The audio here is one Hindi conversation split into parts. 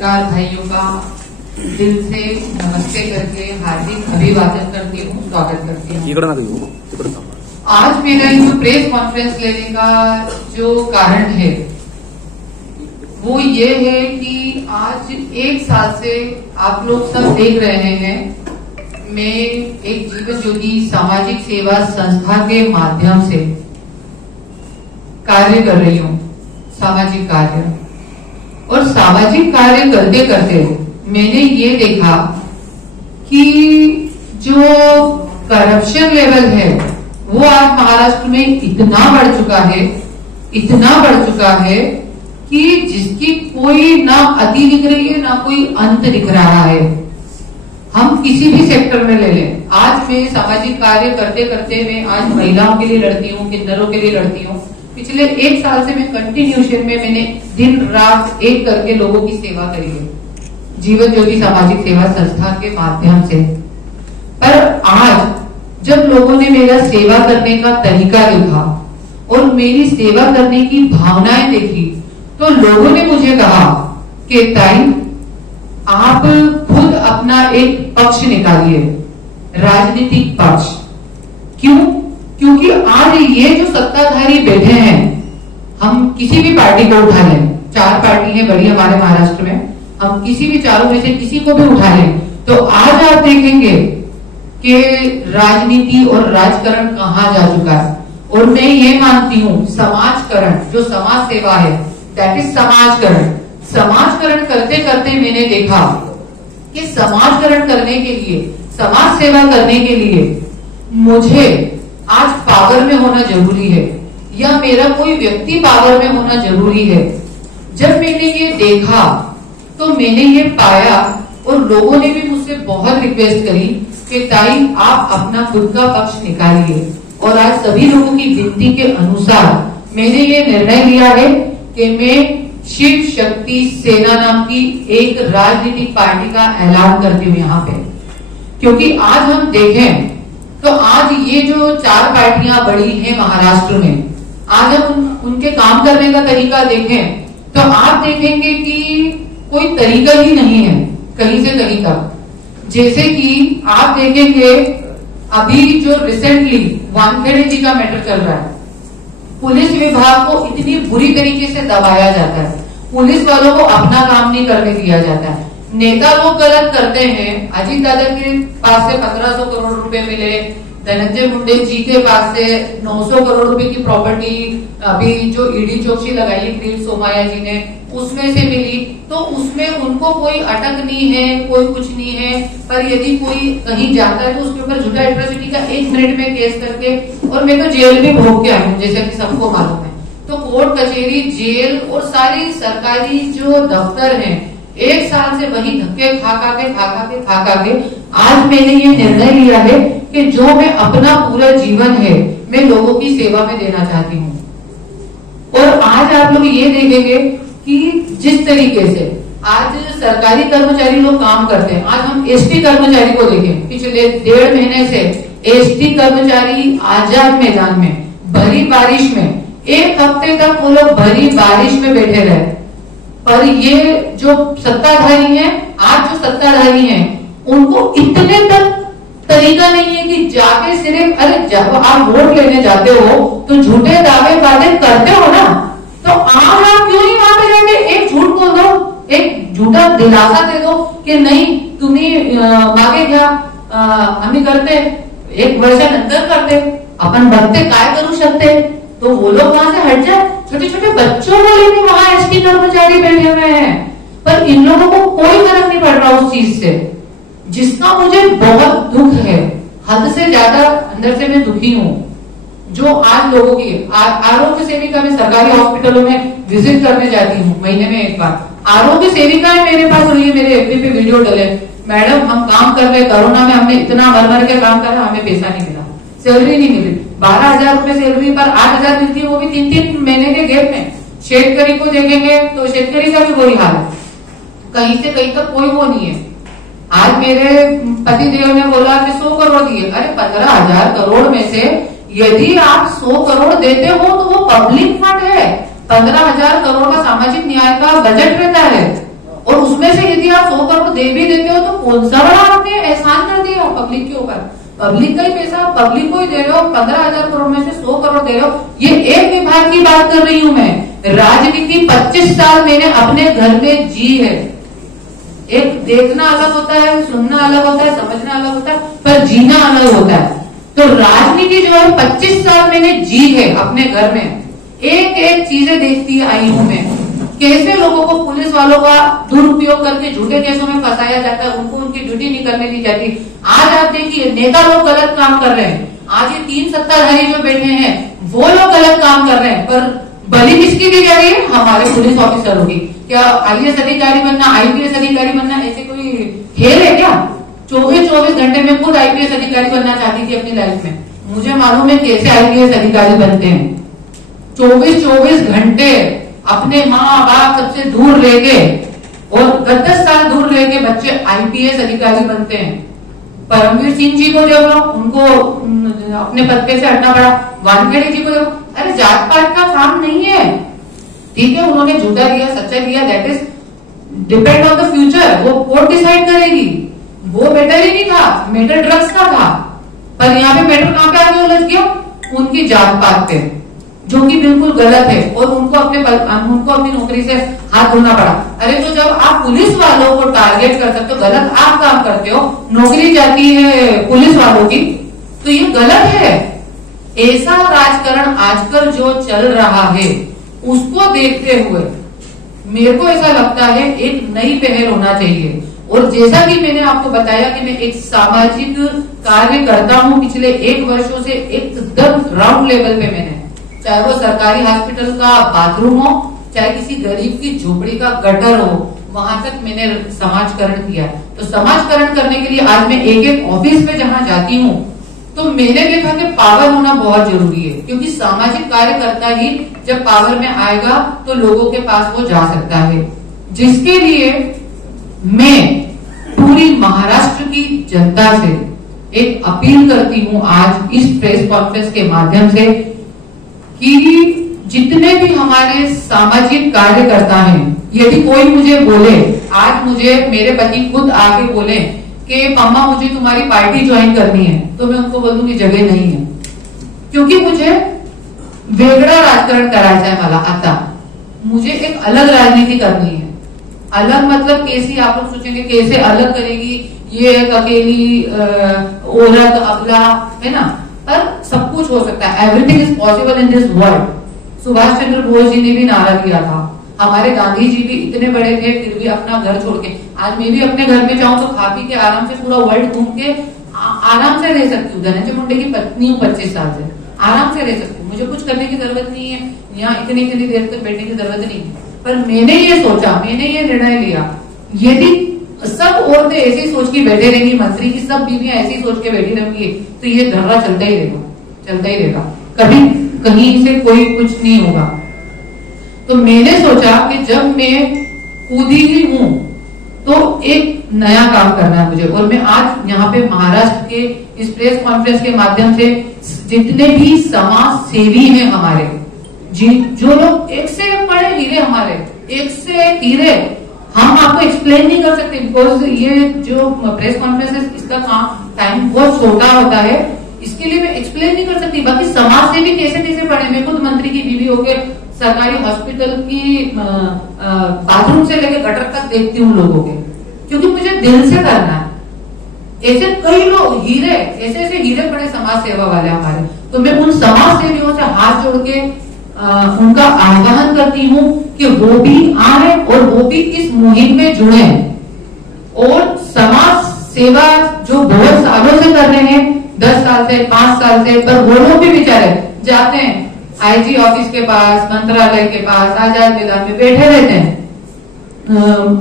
पत्रकार भाइयों का दिल से नमस्ते करके हार्दिक अभिवादन करती हूँ, स्वागत करती हूँ। आज मेरा जो प्रेस कॉन्फ्रेंस लेने का जो कारण है वो ये है कि आज 1 साल से आप लोग सब देख रहे हैं, मैं एक जीवन ज्योति सामाजिक सेवा संस्था के माध्यम से कार्य कर रही हूँ, सामाजिक कार्य। और सामाजिक कार्य करते करते मैंने ये देखा कि जो करप्शन लेवल है वो आज महाराष्ट्र में इतना बढ़ चुका है कि जिसकी कोई ना अति दिख रही है ना कोई अंत दिख रहा है। हम किसी भी सेक्टर में ले लें, आज मैं सामाजिक कार्य करते करते मैं आज महिलाओं के लिए लड़ती हूँ, किन्नरों के लिए लड़ती हूँ। पिछले 1 साल से मैं कंटिन्यूशन में मैंने दिन रात एक करके लोगों की सेवा करी है, जीवन ज्योति सामाजिक सेवा संस्था के माध्यम से। पर आज जब लोगों ने मेरा सेवा करने का तरीका देखा और मेरी सेवा करने की भावनाएं देखी, तो लोगों ने मुझे कहा कि ताई आप खुद अपना एक पक्ष निकालिए, राजनीतिक पक्ष। क्यों? क्योंकि आज ये जो सत्ताधारी बैठे हैं, हम किसी भी पार्टी को उठा लें, 4 पार्टी है बड़ी हमारे महाराष्ट्र में, हम किसी भी 4 में से किसी को भी उठा लें, तो आज आप देखेंगे कि राजनीति और राजकारण कहाँ जा चुका है। और मैं ये मानती हूँ समाजकरण, जो समाज सेवा है, दैट इज समाजकरण करते करते मैंने देखा कि समाजकरण करने के लिए, समाज सेवा करने के लिए मुझे आज पावर में होना जरूरी है, या मेरा कोई व्यक्ति पावर में होना जरूरी है। जब मैंने ये देखा तो मैंने ये पाया, और लोगों ने भी मुझसे बहुत रिक्वेस्ट करी कि ताई आप अपना खुद का पक्ष निकालिए। और आज सभी लोगों की विनती के अनुसार मैंने ये निर्णय लिया है कि मैं शिव शक्ति सेना नाम की एक राजनीतिक पार्टी का ऐलान करती हूँ यहाँ पे। क्योंकि आज हम देखें तो आज ये जो 4 पार्टियां बड़ी हैं महाराष्ट्र में, आज हम उनके काम करने का तरीका देखें तो आप देखेंगे कि कोई तरीका ही नहीं है कहीं से कहीं तक। जैसे कि आप देखेंगे अभी जो रिसेंटली वानखेड़े जी का मैटर चल रहा है, पुलिस विभाग को इतनी बुरी तरीके से दबाया जाता है, पुलिस वालों को अपना काम नहीं करने दिया जाता है, नेता लोग गलत करते हैं। अजीत दादा के पास से 1500 करोड़ रुपए मिले, धनंजय मुंडे जी के पास से 900 करोड़ रुपए की प्रॉपर्टी अभी जो ईडी चौकसी लगाई किरीट सोमैया जी ने उसमें से मिली, तो उसमें उनको कोई अटक नहीं है, कोई कुछ नहीं है। पर यदि कोई कहीं जाता है तो उसके ऊपर झूठा एट्रोसिटी का 1 मिनट में केस करके, और मैं तो जेल भी भोग के आई हूँ जैसा कि सबको मालूम है। तो कोर्ट कचहरी, जेल और सारी सरकारी जो दफ्तर हैं, 1 साल से वही धक्के खा के आज मैंने ये निर्णय लिया है कि जो मैं अपना पूरा जीवन है मैं लोगों की सेवा में देना चाहती हूँ। और आज आप लोग ये देखेंगे कि जिस तरीके से आज सरकारी कर्मचारी लोग काम करते हैं, आज हम एसटी कर्मचारी को देखें, पिछले 1.5 महीने से एसटी कर्मचारी आजाद मैदान में भरी बारिश में 1 हफ्ते तक वो लोग भरी बारिश में बैठे रहे। पर ये जो सत्ताधारी हैं, आज जो सत्ताधारी हैं, उनको इतने तक तरीका नहीं है कि जाके सिर्फ जब आप वोट लेने जाते हो तो झूठे दावे वादे करते हो ना, तो आज आप क्यों नहीं वहां पे जाके एक झूठ बोल दो, एक झूठा दिलासा दे दो कि नहीं तुम्ही मागे घ्या, आम्ही करते, एक वर्षानंतर करते, अपन बघते काय करू शकते, तो वो लोग वहां से हट जाए। छोटे छोटे बच्चों को लेकर वहां एसटी कर्मचारी बैठे हुए हैं, पर इन लोगों को कोई फर्क नहीं पड़ रहा उस चीज से, जिसका मुझे बहुत दुख है। हद से ज्यादा अंदर से मैं दुखी हूँ। जो आज लोगों की आरोग्य सेविका, मैं सरकारी हॉस्पिटलों में विजिट करने जाती हूँ महीने में 1 बार, आरोग्य सेविकाएं मेरे पास हुई है, मेरे एफबी पे वीडियो डले, मैडम हम काम कर रहे, कोरोना में हमने इतना मर के काम करा, हमें पैसा नहीं मिला, सैलरी नहीं मिली, 12,000 रुपए सैलरी पर 8,000 मिलती है, वो भी 3-3 महीने के गैप में। शेतकरी को देखेंगे तो शेतकरी का भी वही हाल है, कहीं से कहीं तक कोई वो नहीं है। आज मेरे पति देव ने बोला कि 100 करोड़ दिए, अरे 15,000 करोड़ में से यदि आप 100 करोड़ देते हो तो वो पब्लिक फंड है। 15,000 करोड़ का सामाजिक न्याय का बजट रहता है और उसमें से यदि आप 100 करोड़ दे भी देते हो तो कौन सा बड़ा आपने एहसान कर दिया पब्लिक के ऊपर। पब्लिक का ही पैसा पब्लिक को ही दे रहे हो, 15,000 करोड़ में से 100 करोड़ दे रहे हो। ये एक विभाग की बात कर रही हूं मैं। राजनीति 25 साल मैंने अपने घर में जी है। एक देखना अलग होता है, सुनना अलग होता है, समझना अलग होता है, पर जीना अलग होता है। तो राजनीति जो है 25 साल मैंने जी है अपने घर में। एक एक चीजें देखती आई हूं मैं, कैसे लोगों को पुलिस वालों का दुरुपयोग करके झूठे केसों में फंसाया जाता है, उनको उनकी ड्यूटी नहीं करने दी जाती। आज आप देखिए नेता लोग गलत काम कर रहे हैं, आज ये 3 सत्ताधारी जो बैठे हैं वो लोग गलत काम कर रहे हैं, पर बलि किसकी दी जा रही है? हमारे पुलिस ऑफिसरों की। क्या IAS अधिकारी बनना, IPS अधिकारी बनना ऐसे कोई खेल है क्या? 24 घंटे में खुद IPS अधिकारी बनना चाहती थी अपनी लाइफ में। मुझे मालूम है कैसे IPS अधिकारी बनते हैं। 24 घंटे अपने माँ बाप सबसे दूर रह के और 10 साल दूर रह के बच्चे IPS अधिकारी बनते हैं। परमवीर सिंह जी को देख लो, उनको अपने पद पे से हटना पड़ा। वानखेड़े जी को देखो, अरे जात पात का काम नहीं है, ठीक है, उन्होंने झूठा दिया सच्चा दिया, that is depend on the future, वो कोर्ट डिसाइड करेगी। वो मैटर ही नहीं था, मैटर ड्रग्स का था, पर यहाँ पे मैटर कहां पे आगे उलझ गया? उनकी जात पात पे, जो कि बिल्कुल गलत है, और उनको अपनी नौकरी से हाथ धोना पड़ा। अरे तो जब आप पुलिस वालों को टारगेट कर सकते हो, गलत आप काम करते हो, नौकरी जाती है पुलिस वालों की, तो ये गलत है। ऐसा राजकारण आजकल जो चल रहा है उसको देखते हुए मेरे को ऐसा लगता है एक नई पहल होना चाहिए। और जैसा कि मैंने आपको बताया कि मैं एक सामाजिक कार्य करता हूं पिछले 1 वर्षों से, एकदम ग्राउंड लेवल पे मैंने, चाहे वो सरकारी हॉस्पिटल का बाथरूम हो, चाहे किसी गरीब की झोपड़ी का गटर हो, वहां तक मैंने समाजकरण किया। तो समाजकरण करने के लिए आज मैं एक ऑफिस पे जहां जाती हूँ तो मैंने देखा कि पावर होना बहुत जरूरी है, क्योंकि सामाजिक कार्यकर्ता ही जब पावर में आएगा तो लोगों के पास वो जा सकता है। जिसके लिए मैं पूरी महाराष्ट्र की जनता से एक अपील करती हूँ आज इस प्रेस कॉन्फ्रेंस के माध्यम से कि जितने भी हमारे सामाजिक कार्यकर्ता हैं, यदि कोई मुझे बोले, आज मुझे मेरे पति खुद आके बोले कि पम्मा मुझे तुम्हारी पार्टी ज्वाइन करनी है, तो मैं उनको बोल दूंगी जगह नहीं है, क्योंकि मुझे वेगड़ा राजकारण करायचं है मला आता। मुझे एक अलग राजनीति करनी है। अलग मतलब कैसी, आप लोग सोचेंगे कैसे अलग करेगी, ये एक अकेली औरत अबला है ना, पर सब कुछ हो सकता है। Everything is possible in this world. Subhash Chandra Bose ji ने भी नारा दिया था, हमारे गांधी जी भी इतने बड़े थे फिर भी अपना घर छोड़ के, आज मैं भी अपने घर में जाऊं तो खा पी के आराम से पूरा वर्ल्ड घूम के आराम से रह सकती हूँ। धनंजय मुंडे की पत्नी हूँ 25 साल से, आराम से रह सकती हूँ, मुझे कुछ करने की जरूरत नहीं है, यहाँ इतनी देर तक बैठने की जरूरत नहीं है। पर मैंने ये सोचा, मैंने ये निर्णय लिया, यदि सब औरतें ऐसी सोच के बैठे रहेंगी, मंत्री की सब बीवियां ऐसी सोच के बैठी रहेंगी, तो ये धर्रा चलता ही रहेगा, कभी कहीं से कोई कुछ नहीं होगा। तो मैंने सोचा कि जब मैं कूदी ही हूं तो एक नया काम करना है मुझे, और मैं आज यहाँ पे महाराष्ट्र के इस प्रेस कॉन्फ्रेंस के माध्यम से जितने भी समाज सेवी हैं हमारे, जो लोग एक से एक पढ़े हीरे, हमारे एक से एक हीरे, हम आपको एक्सप्लेन नहीं कर सकते, बिकॉज ये जो प्रेस कॉन्फ्रेंस है इसका टाइम बहुत छोटा होता है, इसके लिए मैं एक्सप्लेन नहीं कर सकती। बाकी समाज सेवी कैसे कैसे पढ़े, मैं खुद मंत्री की बीवी होकर सरकारी हॉस्पिटल की बाथरूम से लेकर गटर तक देखती हूँ लोगों के, क्योंकि मुझे दिल से करना है। ऐसे कई लोग हीरे, ऐसे हीरे पड़े समाज सेवा वाले हमारे, तो मैं उन समाज सेवियों से हाथ जोड़ के उनका आह्वान करती हूँ कि वो भी आए और वो भी इस मुहिम में जुड़े, और समाज सेवा जो बहुत सालों से कर रहे हैं, 10 साल से 5 साल से, पर वो लोग भी बेचारे जाते हैं IG ऑफिस के पास, मंत्रालय के पास, आजाद मैदान में बैठे रहते हैं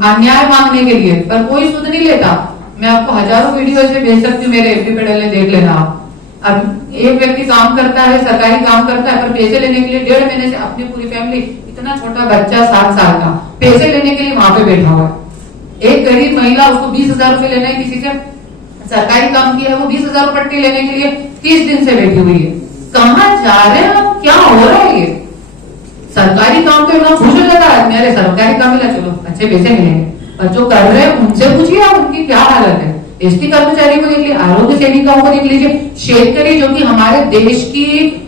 अन्याय मांगने के लिए, पर कोई सुध नहीं लेता। मैं आपको हजारों वीडियो से भेज सकती हूँ, मेरे FB पेडल में देख लेना आप। अब एक व्यक्ति काम करता है, सरकारी काम करता है, पर पैसे लेने के लिए 1.5 महीने से अपनी पूरी फैमिली, इतना छोटा बच्चा 7 साल का, पैसे लेने के लिए वहां पे बैठा हुआ है। एक गरीब महिला, उसको 20,000 रुपए लेना है, किसी से सरकारी काम किया है, वो 20,000 पट्टी लेने के लिए 30 दिन से बैठी हुई है। कहाँ जा रहे हैं आप, क्या हो रहा है ये? सरकारी काम पे इतना खुश हो जाता है, मेरे सरकारी काम मिला, चलो अच्छे पैसे मिलेंगे, पर जो कर रहे हैं उनसे पूछिए आप उनकी क्या हालत है। एसटी कर्मचारी को देख लीजिए, आरोग्य सेविकाओं को देख लीजिए, शेतकरी जो कि हमारे देश की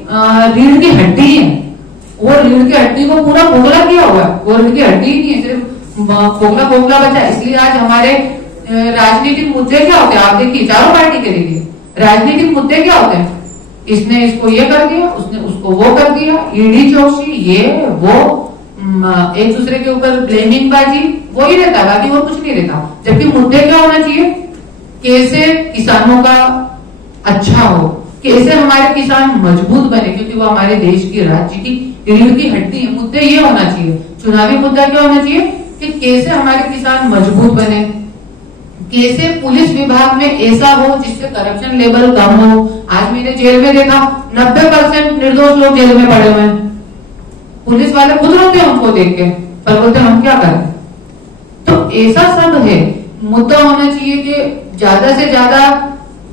रीढ़ की हड्डी है, वो रीढ़ की हड्डी को पूरा खोखला किया हुआ है, वो रीढ़ की हड्डी ही नहीं है, सिर्फ खोखला खोखला बचा है। इसलिए आज हमारे राजनीतिक मुद्दे क्या होते हैं, आप देखिए चारों पार्टी के देखिए राजनीतिक मुद्दे क्या होते हैं, इसने इसको ये कर दिया, उसने उसको वो कर दिया, ईडी चौकसी, ये वो, एक दूसरे के ऊपर ब्लेमिंग बाजी, वो ही रहता, बाकी वो कुछ नहीं रहता। जबकि मुद्दे क्या होना चाहिए, कैसे किसानों का अच्छा हो, कैसे हमारे किसान मजबूत बने, क्योंकि वो हमारे देश की राज्य की रीढ़ की हड्डी है। मुद्दे ये होना चाहिए, चुनावी मुद्दा क्या होना चाहिए कि कैसे हमारे किसान मजबूत बने, कैसे पुलिस विभाग में ऐसा हो जिससे करप्शन लेवल कम हो। आज मैंने जेल में देखा 90% निर्दोष लोग जेल में पड़े हुए हैं, पुलिस वाले खुद रोते हैं उनको देख के, पर बोलते हम क्या करें। तो ऐसा सब है, मुद्दा होना चाहिए कि ज्यादा से ज्यादा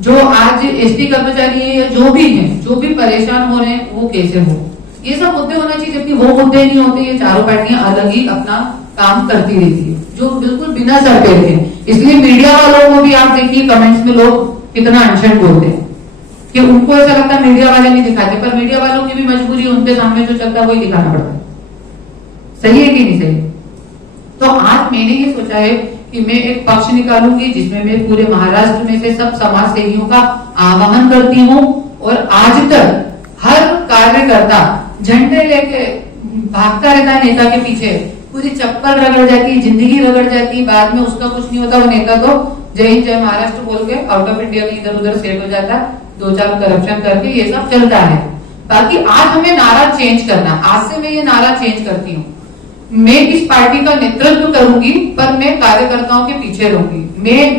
जो आज एसटी कर्मचारी है या जो भी है, जो भी परेशान हो रहे हैं वो कैसे हो, ये सब मुद्दे होना चाहिए। जबकि वो मुद्दे नहीं होते, ये चारों पार्टियां अलग ही अपना काम करती रहती है जो बिल्कुल बिना सर पैर के। इसलिए मीडिया वालों को भी आप देखिए कमेंट्स में लोग कितना अनशन बोलते हैं कि उनको ऐसा लगता है मीडिया वाले नहीं दिखाते, पर मीडिया वालों की भी मजबूरी, उनके सामने जो चलता है वही दिखाना पड़ता है। सही है कि नहीं सही। तो आज मैंने ये सोचा है कि मैं एक पक्ष निकालूंगी जिसमें मैं पूरे महाराष्ट्र में से सब समाज सेवियों का आह्वान करती हूँ, और आज तक हर कार्यकर्ता झंडे लेके भागता रहता है नेता के पीछे, पूरी चप्पल रगड़ जाती, जिंदगी रगड़ जाती, बाद में उसका कुछ नहीं होता, वो नेता तो जय हिंद जय महाराष्ट्र बोल के आउट ऑफ इंडिया में इधर उधर सेट हो जाता है, 2-4 करप्शन करके ये सब चलता है। बाकी आज हमें नारा चेंज करना, आज से मैं ये नारा चेंज करती हूँ, मैं इस पार्टी का नेतृत्व करूंगी पर मैं कार्यकर्ताओं के पीछे रहूंगी।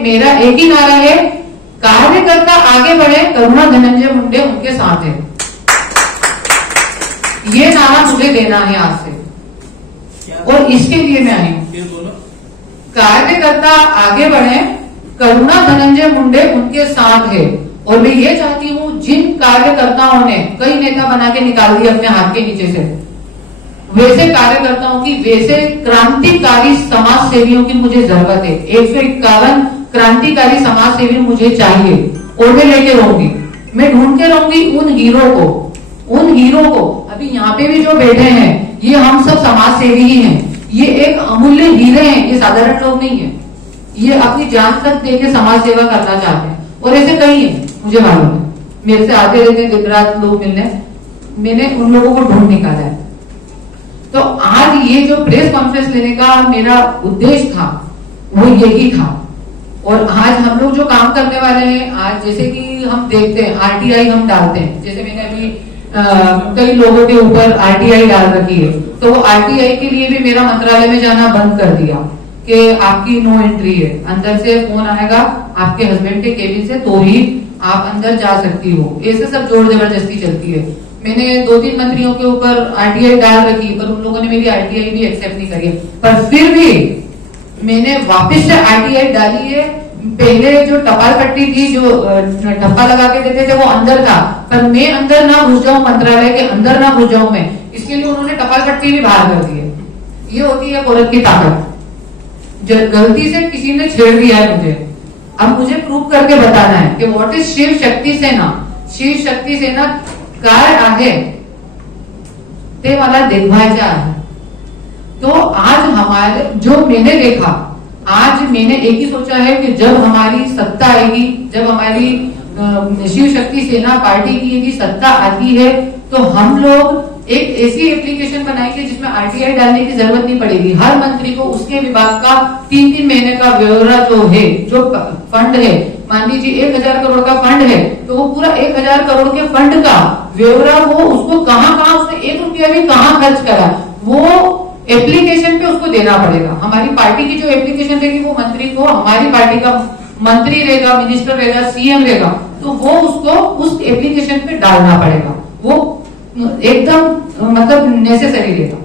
मेरा एक ही नारा है, कार्यकर्ता आगे बढ़े, करुणा धनंजय मुंडे उनके साथ है, ये नारा मुझे देना है आज से, और इसके लिए मैं आई हूँ। कार्यकर्ता आगे बढ़े, करुणा धनंजय मुंडे उनके साथ है, और मैं ये चाहती हूँ जिन कार्यकर्ताओं ने कई नेता बना के निकाल दिए अपने हाथ के नीचे से, वैसे कार्यकर्ताओं की, वैसे क्रांतिकारी समाज सेवियों की मुझे जरूरत है। 151 क्रांतिकारी समाज सेवी मुझे चाहिए, और मैं लेके रहूंगी, मैं ढूंढ के रहूंगी उन हीरो को, उन हीरो को। अभी यहाँ पे भी जो बैठे हैं ये हम सब समाज सेवी ही हैं, ये एक अमूल्य हीरे हैं, ये साधारण लोग नहीं है, ये अपनी जान तक देके समाज सेवा करना चाहते हैं, और ऐसे कई है, मुझे मालूम है, मेरे से आते रहते हैं दिन रात लोग मिलने, मैंने उन लोगों को ढूंढ निकाला है। तो आज ये जो प्रेस कॉन्फ्रेंस लेने का मेरा उद्देश्य था वो यही था, और आज हम लोग जो काम करने वाले हैं, आज जैसे कि हम देखते हैं आरटीआई हम डालते हैं, जैसे मैंने अभी कई लोगों के ऊपर आरटीआई डाल रखी है, तो वो आरटीआई के लिए भी मेरा मंत्रालय में जाना बंद कर दिया कि आपकी नो एंट्री है, अंदर से फोन आएगा आपके हस्बैंड के केबिन से तो ही आप अंदर जा सकती हो, ऐसे सब जोर जबरदस्ती चलती है। मैंने 2-3 मंत्रियों के ऊपर आरटीआई डाल रखी, पर उन लोगों ने मेरी आरटीआई भी एक्सेप्ट नहीं करी, पर फिर भी मैंने वापस से आरटीआई डाली है। पहले जो टपाल पट्टी थी, जो ठप्पा लगा के देते थे, वो अंदर था, पर मैं अंदर ना घुस जाऊं, मंत्रालय के अंदर ना घुस जाऊं मैं, इसके लिए उन्होंने टपाल पट्टी भी बाहर कर दी है। ये होती है औरत की ताकत। गलती से किसी ने छेड़ दिया है मुझे, अब मुझे प्रूव करके बताना है कि व्हाट इज शिव शक्ति सेना। शिव शक्ति सेना काय आहे ते मला देखवायचं आहे। तो आज हमारे जो मैंने देखा, आज मैंने एक ही सोचा है कि जब हमारी सत्ता आएगी, जब हमारी शिव शक्ति सेना पार्टी की यदि सत्ता आती है, तो हम लोग एक ऐसी एप्लीकेशन बनाएंगे जिसमें आरटीआई डालने की जरूरत नहीं पड़ेगी। हर मंत्री को उसके विभाग का 3-3 महीने का ब्यौरा जो है, जो फंड है, मान लीजिए 1000 करोड़ का फंड है, तो वो पूरा 1000 करोड़ के फंड का ब्यौरा, वो उसको कहाँ उसने 1 रुपया भी कहाँ खर्च करा, वो एप्लीकेशन पे उसको देना पड़ेगा। हमारी पार्टी की जो एप्लीकेशन रहेगी वो मंत्री को, हमारी पार्टी का मंत्री रहेगा, मिनिस्टर रहेगा, सीएम रहेगा, तो वो उसको उस एप्लीकेशन पे डालना पड़ेगा। वो एकदम मतलब नेसेसरी रहेगा।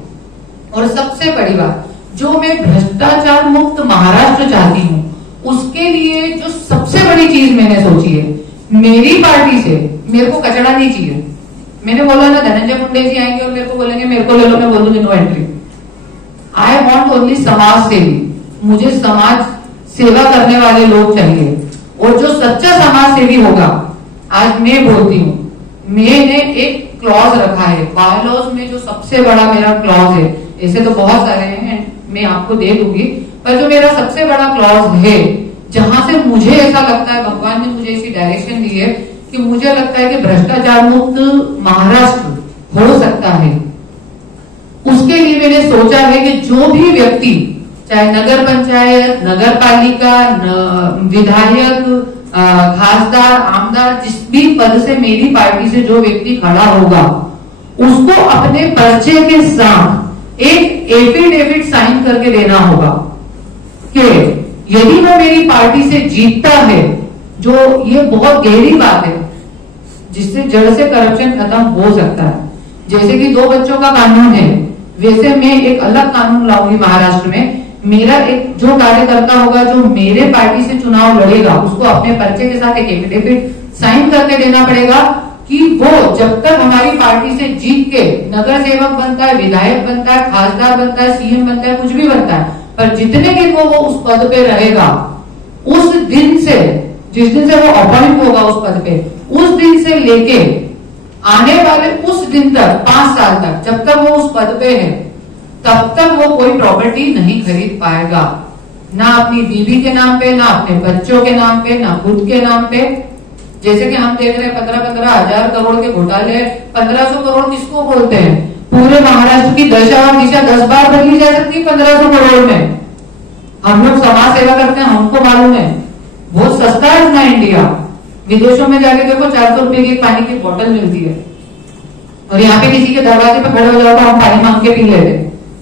और सबसे बड़ी बात, जो मैं भ्रष्टाचार मुक्त महाराष्ट्र चाहती हूँ, उसके लिए जो सबसे बड़ी चीज मैंने सोची है, मेरी पार्टी से मेरे को कचड़ा नहीं चाहिए। मैंने बोला ना, धनंजय मुंडे जी आएंगे और मेरे को बोलेंगे मेरे को ले लो, मैं बोलूंगी no entry. I want only समाज सेवी। मुझे समाज सेवा करने वाले लोग चाहिए, और जो सच्चा समाज सेवी होगा, आज मैं बोलती हूँ, मैंने एक क्लॉज रखा है बायलॉज में, जो सबसे बड़ा मेरा क्लॉज है, ऐसे तो बहुत सारे हैं, मैं आपको दे दूंगी, पर जो मेरा सबसे बड़ा क्लॉज है, जहां से मुझे ऐसा लगता है, भगवान ने मुझे ऐसी डायरेक्शन दी है कि मुझे लगता है कि भ्रष्टाचार मुक्त महाराष्ट्र हो सकता है, उसके लिए मैंने सोचा है कि जो भी व्यक्ति, चाहे नगर पंचायत, नगर पालिका, विधायक, खासदार, आमदार, जिस भी पद से मेरी पार्टी से जो व्यक्ति खड़ा होगा, उसको अपने पर्चे के साथ एक एफिडेविट साइन करके देना होगा कि यदि वो मेरी पार्टी से जीतता है, जो ये बहुत गहरी बात है जिससे जड़ से करप्शन खत्म हो सकता है। जैसे कि 2 बच्चों का कानून है, वैसे मैं एक अलग कानून लाऊंगी महाराष्ट्र में। मेरा एक जो कार्यकर्ता होगा, जो मेरे पार्टी से चुनाव लड़ेगा, उसको अपने पर्चे के साथ एक एफिडेविट साइन करके देना पड़ेगा कि वो जब तक हमारी पार्टी से जीत के नगर सेवक बनता है, विधायक बनता है, खासदार बनता है, सीएम बनता है, कुछ भी बनता है, पर जितने दिन वो उस पद पे रहेगा, उस दिन से, जिस दिन से वो अपॉइंट होगा उस पद पे, उस दिन से लेके आने वाले उस दिन तक, 5 साल तक, जब तक वो उस पद पे है, तब तक वो कोई प्रॉपर्टी नहीं खरीद पाएगा, ना अपनी बीवी के नाम पे, ना अपने बच्चों के नाम पे, ना खुद के नाम पे। जैसे कि हम देख रहे हैं 15-15 हजार करोड़ के घोटाले, 1500 करोड़ किसको बोलते हैं? पूरे महाराष्ट्र की दशा और दिशा 10 बार बदली जा सकती है 1500 करोड़ में। हम लोग समाज सेवा करते हैं, हमको मालूम है, बहुत सस्ता है अपना इंडिया। विदेशों में जाके देखो 400 रुपए की पानी की बोतल मिलती है, और यहाँ पे किसी के दरवाजे पे खड़े हो जाओ तो हम पानी मांग के पी लेते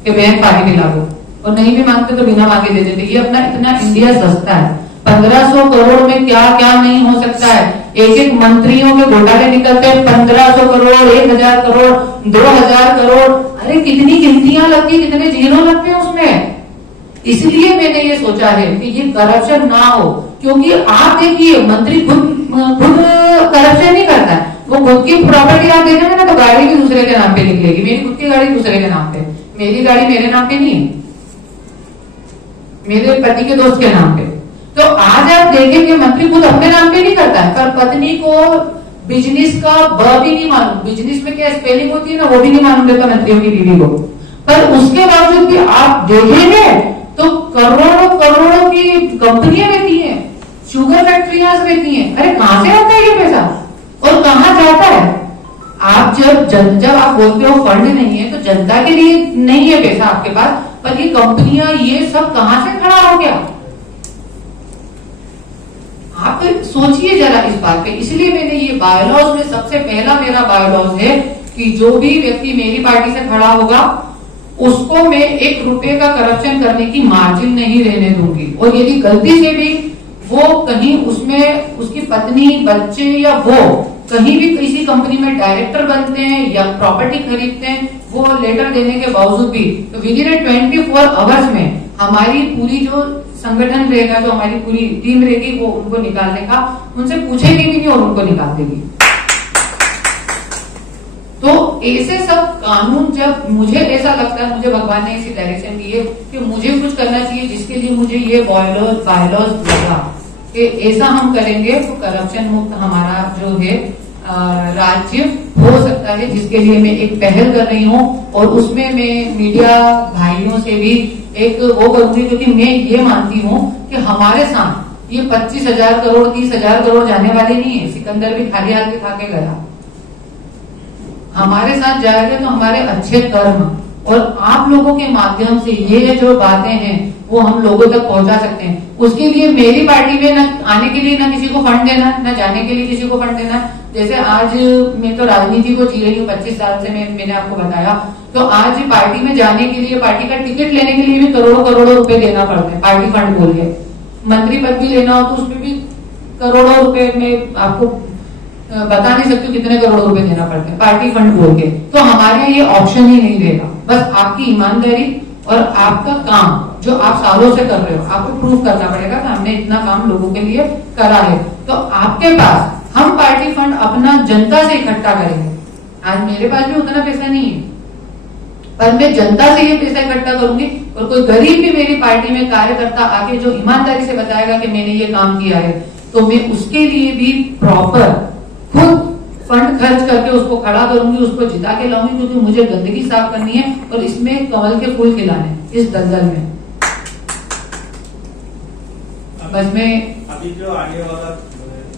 कि बहन पानी पिला दो, और नहीं भी मांगते तो बिना मांगे दे देते। ये अपना इतना इंडिया सस्ता है। 1500 करोड़ में क्या क्या नहीं हो सकता है। एक एक मंत्रियों के घोटाले निकलते हैं, 1500 करोड़, 1000 करोड़, 2000 करोड़, अरे कितनी गिनतियां लगती, कितने जीरो लगते हैं उसमें। इसलिए मैंने ये सोचा है कि ये करप्शन ना हो, क्योंकि आप देखिए मंत्री खुद करप्शन नहीं करता है, वो खुद की प्रॉपर्टी आप देखेंगे ना तो गाड़ी भी दूसरे के नाम पे निकलेगी। मेरी खुद की गाड़ी दूसरे के नाम पे, मेरी गाड़ी मेरे नाम पे नहीं है, मेरे पति के दोस्त के नाम पे। तो आज आप देखेंगे मंत्री खुद अपने नाम पे नहीं करता है, पर पत्नी को बिजनेस का ब भी नहीं मालूम, बिजनेस में क्या स्पेलिंग होती है ना, वो भी नहीं मालूम देता मंत्रियों की बीवी को। पर उसके बावजूद भी आप देखेंगे तो करोड़ों करोड़ों की कंपनियां रहती हैं, शुगर फैक्ट्रियां रहती हैं। अरे कहां से आता है ये पैसा और कहां जाता है? आप जब आप बोलते हो फंड नहीं है, तो जनता के लिए नहीं है पैसा आपके पास, पर ये कंपनियां ये सब कहां से खड़ा हो गया? आप सोचिए जरा इस बात पे। इसलिए मैंने ये बायलॉज में सबसे पहला मेरा बायलॉज है कि जो भी व्यक्ति मेरी पार्टी से खड़ा होगा उसको मैं 1 रुपए का करप्शन करने की मार्जिन नहीं रहने दूंगी। और यदि गलती से भी वो कहीं उसमें उसकी पत्नी, बच्चे या वो कहीं भी किसी कंपनी में डायरेक्टर बनते हैं या प्रॉपर्टी खरीदते हैं, वो लेटर देने के बावजूद भी, तो विद इन 24 आवर्स में हमारी पूरी जो संगठन रहेगा, जो हमारी पूरी टीम रहेगी, वो उनको निकालने का, उनसे पूछेगी भी नहीं और उनको निकाल देगी। तो ऐसे सब कानून, जब मुझे ऐसा लगता है, मुझे भगवान ने ऐसी डायरेक्शन दी है कि मुझे कुछ करना चाहिए, जिसके लिए मुझे ये बायलॉज लगा कि ऐसा हम करेंगे तो करप्शन मुक्त हमारा जो है राज्य हो सकता है, जिसके लिए मैं एक पहल कर रही हूँ। और उसमें मैं मीडिया भाइयों से भी एक वो करूंगी, क्योंकि मैं ये मानती हूँ कि हमारे साथ ये 25,000 करोड़ 30,000 करोड़ जाने वाले नहीं है। सिकंदर भी खाली हाथ खा के गया, हमारे साथ जाएगा तो हमारे अच्छे कर्म और आप लोगों के माध्यम से ये जो बातें हैं वो हम लोगों तक पहुंचा सकते हैं। उसके लिए मेरी पार्टी में न आने के लिए ना किसी को फंड देना, न जाने के लिए किसी को फंड देना। जैसे आज मैं तो राजनीति को जी रही हूँ 25 साल से, मैंने आपको बताया। तो आज पार्टी में जाने के लिए, पार्टी का टिकट लेने के लिए भी करोड़ों करोड़ों रुपए देना पड़ता है, पार्टी फंड बोल के। मंत्री पद भी लेना हो तो उसमें भी करोड़ों रुपए में आपको बता नहीं सकती कितने करोड़ रुपए देना पड़ते हैं पार्टी फंड बोल के। तो हमारे ये ऑप्शन ही नहीं रहेगा। बस आपकी ईमानदारी और आपका काम जो आप सालों से कर रहे हो, आपको प्रूव करना पड़ेगा कि हमने इतना काम लोगों के लिए करा है। तो आपके पास हम पार्टी फंड अपना जनता से इकट्ठा करेंगे। आज मेरे पास भी उतना पैसा नहीं है, पर मैं जनता से ये पैसा इकट्ठा करूंगी और कोई गरीब भी मेरी पार्टी में कार्यकर्ता आके जो ईमानदारी से बताएगा कि मैंने ये काम किया है, तो मैं उसके लिए भी प्रॉपर खुद फंड खर्च करके उसको खड़ा करूंगी, उसको जिता के लाऊंगी, क्योंकि मुझे गंदगी साफ करनी है और इसमें कमल के फूल खिलाने इस दलदल में। बस मैं अभी जो आने वाला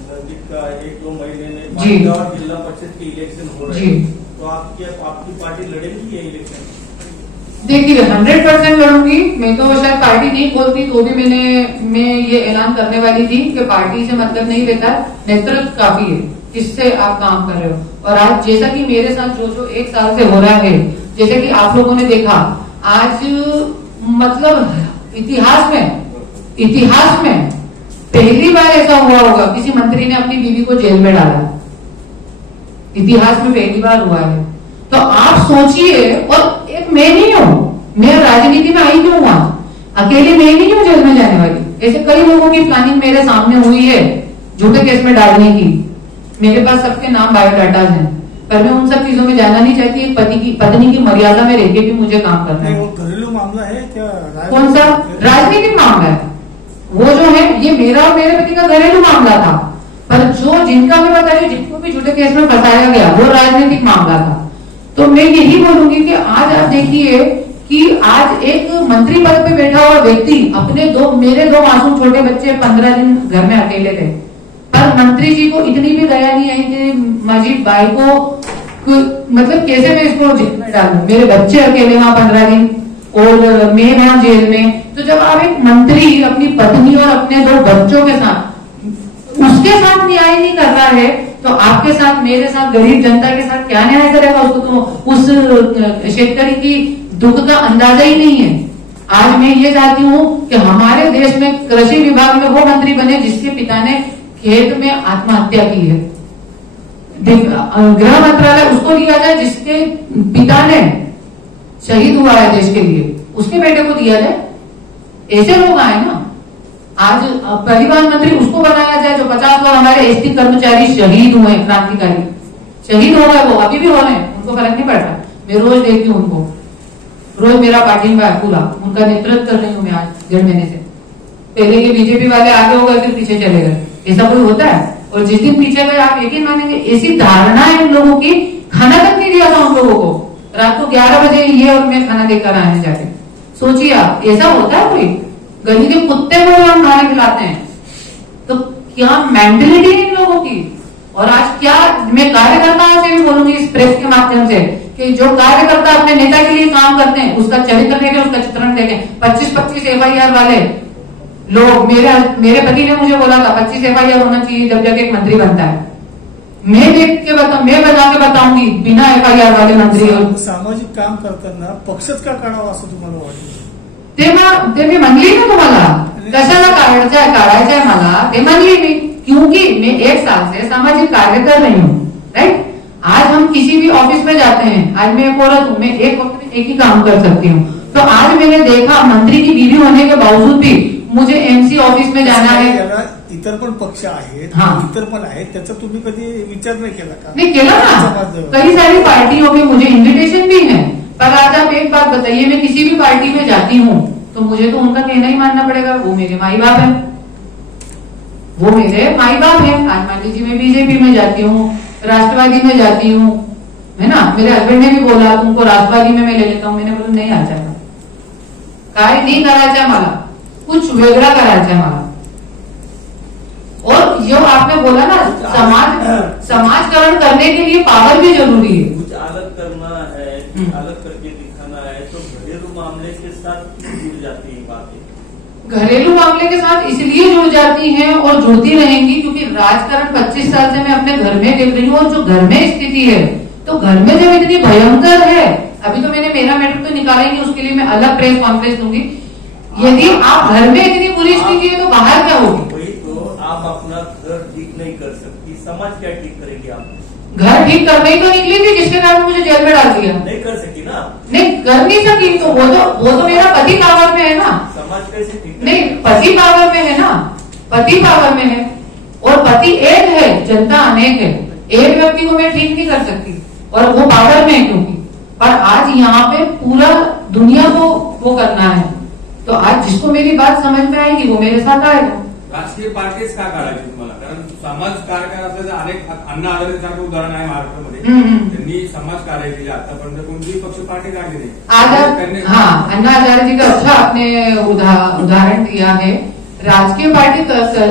नजदीक का 1-2 महीने में जी जिला परिषद के इलेक्शन हो रहे हैं, तो आपकी पार्टी लड़ेगी ये इलेक्शन? देखिए 100% लड़ूंगी। मैं तो शायद पार्टी नहीं खोलती तो भी मैं ये ऐलान करने वाली थी कि पार्टी से मतलब नहीं रहता, नेतृत्व काफी है, इससे आप काम कर रहे हो। और आज जैसा कि मेरे साथ जो 1 साल से हो रहा है, जैसे कि आप लोगों ने देखा आज मतलब इतिहास में पहली बार ऐसा हुआ होगा किसी मंत्री ने अपनी बीवी को जेल में डाला, इतिहास में पहली बार हुआ है। तो आप सोचिए, और एक मैं नहीं हूं, मैं राजनीति में आई क्यों हुआ, अकेले मैं नहीं हूं जेल में जाने वाली, ऐसे कई लोगों की प्लानिंग मेरे सामने हुई है झूठे केस में डालने की। मेरे पास सबके नाम बायोडाटा हैं, पर मैं उन सब चीजों में जाना नहीं चाहती। एक पत्नी की मर्यादा में रहकर भी मुझे काम करना है। वो घरेलू मामला है क्या? कौन सा राजनीतिक मामला है? वो जो है ये मेरा और मेरे पति का घरेलू मामला था, पर जो जिनका मैं बता रही हूँ, जिनको भी झूठे केस में फंसाया गया वो राजनीतिक मामला था। तो मैं यही बोलूंगी कि आज आप देखिए कि आज एक मंत्री पद पे बैठा हुआ व्यक्ति अपने मेरे 2 मासूम छोटे बच्चे 15 दिन घर में अकेले थे, पर मंत्री जी को इतनी भी दया नहीं आई कि मजीद भाई को मतलब कैसे मैं इसको जेल में डालूं, मेरे बच्चे अकेले वहां 15 दिन और मैं वहां जेल में। तो जब आप एक मंत्री अपनी पत्नी और अपने 2 बच्चों के साथ उसके साथ न्याय नहीं कर रहा है, तो आपके साथ, मेरे साथ, गरीब जनता के साथ क्या न्याय करेगा? उसको तो उस शेतकरी की दुख का अंदाजा ही नहीं है। आज मैं ये चाहती हूँ कि हमारे देश में कृषि विभाग में वो मंत्री बने जिसके पिता ने खेत में आत्महत्या की है, गृह मंत्रालय उसको दिया जाए जिसके पिता ने शहीद हुआ है देश के लिए, उसके बेटे को दिया जाए। ऐसे लोग आए ना। आज परिवहन मंत्री उसको बनाया जाए जो 50 बार हमारे एसटी कर्मचारी शहीद हुए, क्रांतिकारी शहीद हो गए, वो अभी भी हो रहे हैं, उनको फर्क नहीं पड़ता। मैं रोज देखती हूँ उनको, रोज मेरा पार्टिंबा है पूरा, उनका नेतृत्व कर रही हूँ मैं आज 1.5 महीने से। पहले ये बीजेपी वाले आगे हो गए फिर पीछे चले गए, ऐसा कोई होता है? और जिस दिन पीछे गए आप यकीन मानेंगे ऐसी धारणा है उन लोगों की, खाना तक नहीं दिया था उन लोगों को। रात को 11 बजे ये और मैं खाना देकर आए जाके, सोचिए आप, ऐसा होता है कोई? गली के कुत्ते को हम खाना खिलाते हैं, तो क्या मेंटेलिटी है इन लोगों की? और आज क्या मैं कार्यकर्ताओं से भी बोलूंगी इस प्रेस के माध्यम से कि जो कार्यकर्ता अपने नेता के लिए काम करते हैं उसका चरित्र देखें, उसका चित्रण देखें। 25-25 FIR वाले लोग, मेरे पति ने मुझे बोला था 25 FIR होना चाहिए जब जाके एक मंत्री बनता है। मैं देख के मैं बजा के बताऊंगी बिना FIR वाले मंत्री। सामाजिक काम करताना पक्षात का काढावा असं तुम्हाला वाटतं? ते मी म्हणली ना तुम्हाला, कशाला काढायचंय मला ते म्हणली मी, क्योंकि मैं 1 साल से सामाजिक कार्य कर रही हूँ, राइट। आज हम किसी भी ऑफिस में जाते हैं, आज मैं एक औरत हूँ, मैं एक वक्त में एक ही काम कर सकती हूँ। तो आज मैंने देखा मंत्री की बीवी होने के बावजूद भी मुझे MC ऑफिस में जाना है। इतर पण पक्ष आहेत, इतर पण आहेत, त्याचा तुम्ही कधी विचार नाही केला का? नहीं केला ना, कई सारी पार्टियों के मुझे इन्विटेशन भी है। पर आज आप एक बात बताइए, मैं किसी भी पार्टी में जाती हूँ तो मुझे तो उनका कहना ही मानना पड़ेगा, वो मेरे माई बाप है, वो मेरे माई बाप है। आज मान लीजिए मैं बीजेपी में जाती हूँ, राष्ट्रवादी में जाती हूँ, है ना। मेरे हस्बैंड ने भी बोला तुमको राष्ट्रवादी में मैं ले लेता हूँ, मैंने बोला नहीं आचार काय नहीं करायचंय मला, कुछ वेगळा करायचंय मला। और जो आपने बोला ना समाजकरण करने के लिए पावर भी जरूरी है, कुछ अलग करना है, अलग करके दिखाना है, तो घरेलू मामले के साथ जुड़ जाती है बातें। घरेलू मामले के साथ इसलिए जुड़ जाती हैं और जुड़ती रहेंगी क्योंकि राजकारण 25 साल से मैं अपने घर में देख रही हूँ। और जो घर में स्थिति है, तो घर में जब इतनी भयंकर है, अभी तो मैंने मेरा मैटर तो निकाला ही नहीं, उसके लिए मैं अलग प्रेस कॉन्फ्रेंस दूंगी। यदि आप घर में इतनी बुरी स्थिति है तो बाहर क्या होगी? वही तो, आप अपना घर ठीक नहीं कर सकती, समाज क्या ठीक करेगी? आप घर ठीक करने ही तो निकली थी जिसके कारण मुझे जेल में डाल दिया। नहीं कर सकी ना? नहीं कर नहीं सकी, तो वो तो मेरा पति पावर में है ना। समाज कैसे ठीक? नहीं, पति पावर में है ना, पति पावर में है और पति एक है, जनता अनेक है। एक व्यक्ति को मैं ठीक नहीं कर सकती और वो पावर में है, क्योंकि पर आज यहाँ पे पूरा दुनिया को वो करना है। तो आज जिसको मेरी बात समझ में आएगी वो मेरे साथ आएगा। राजकीय पार्टीच का काढायची तुम्हाला? कारण समाज कार्य करत असल्याचं अनेक अण्णा हजारेसारखं उदाहरण आहे महाराष्ट्रामध्ये। त्यांनी समाज कार्य केले, आतापर्यंत कोणतीही पक्ष पार्टी काढली नाही। आज हाँ, अन्ना हजारे जी का अच्छा आपने उदाहरण दिया है। राजकीय पार्टी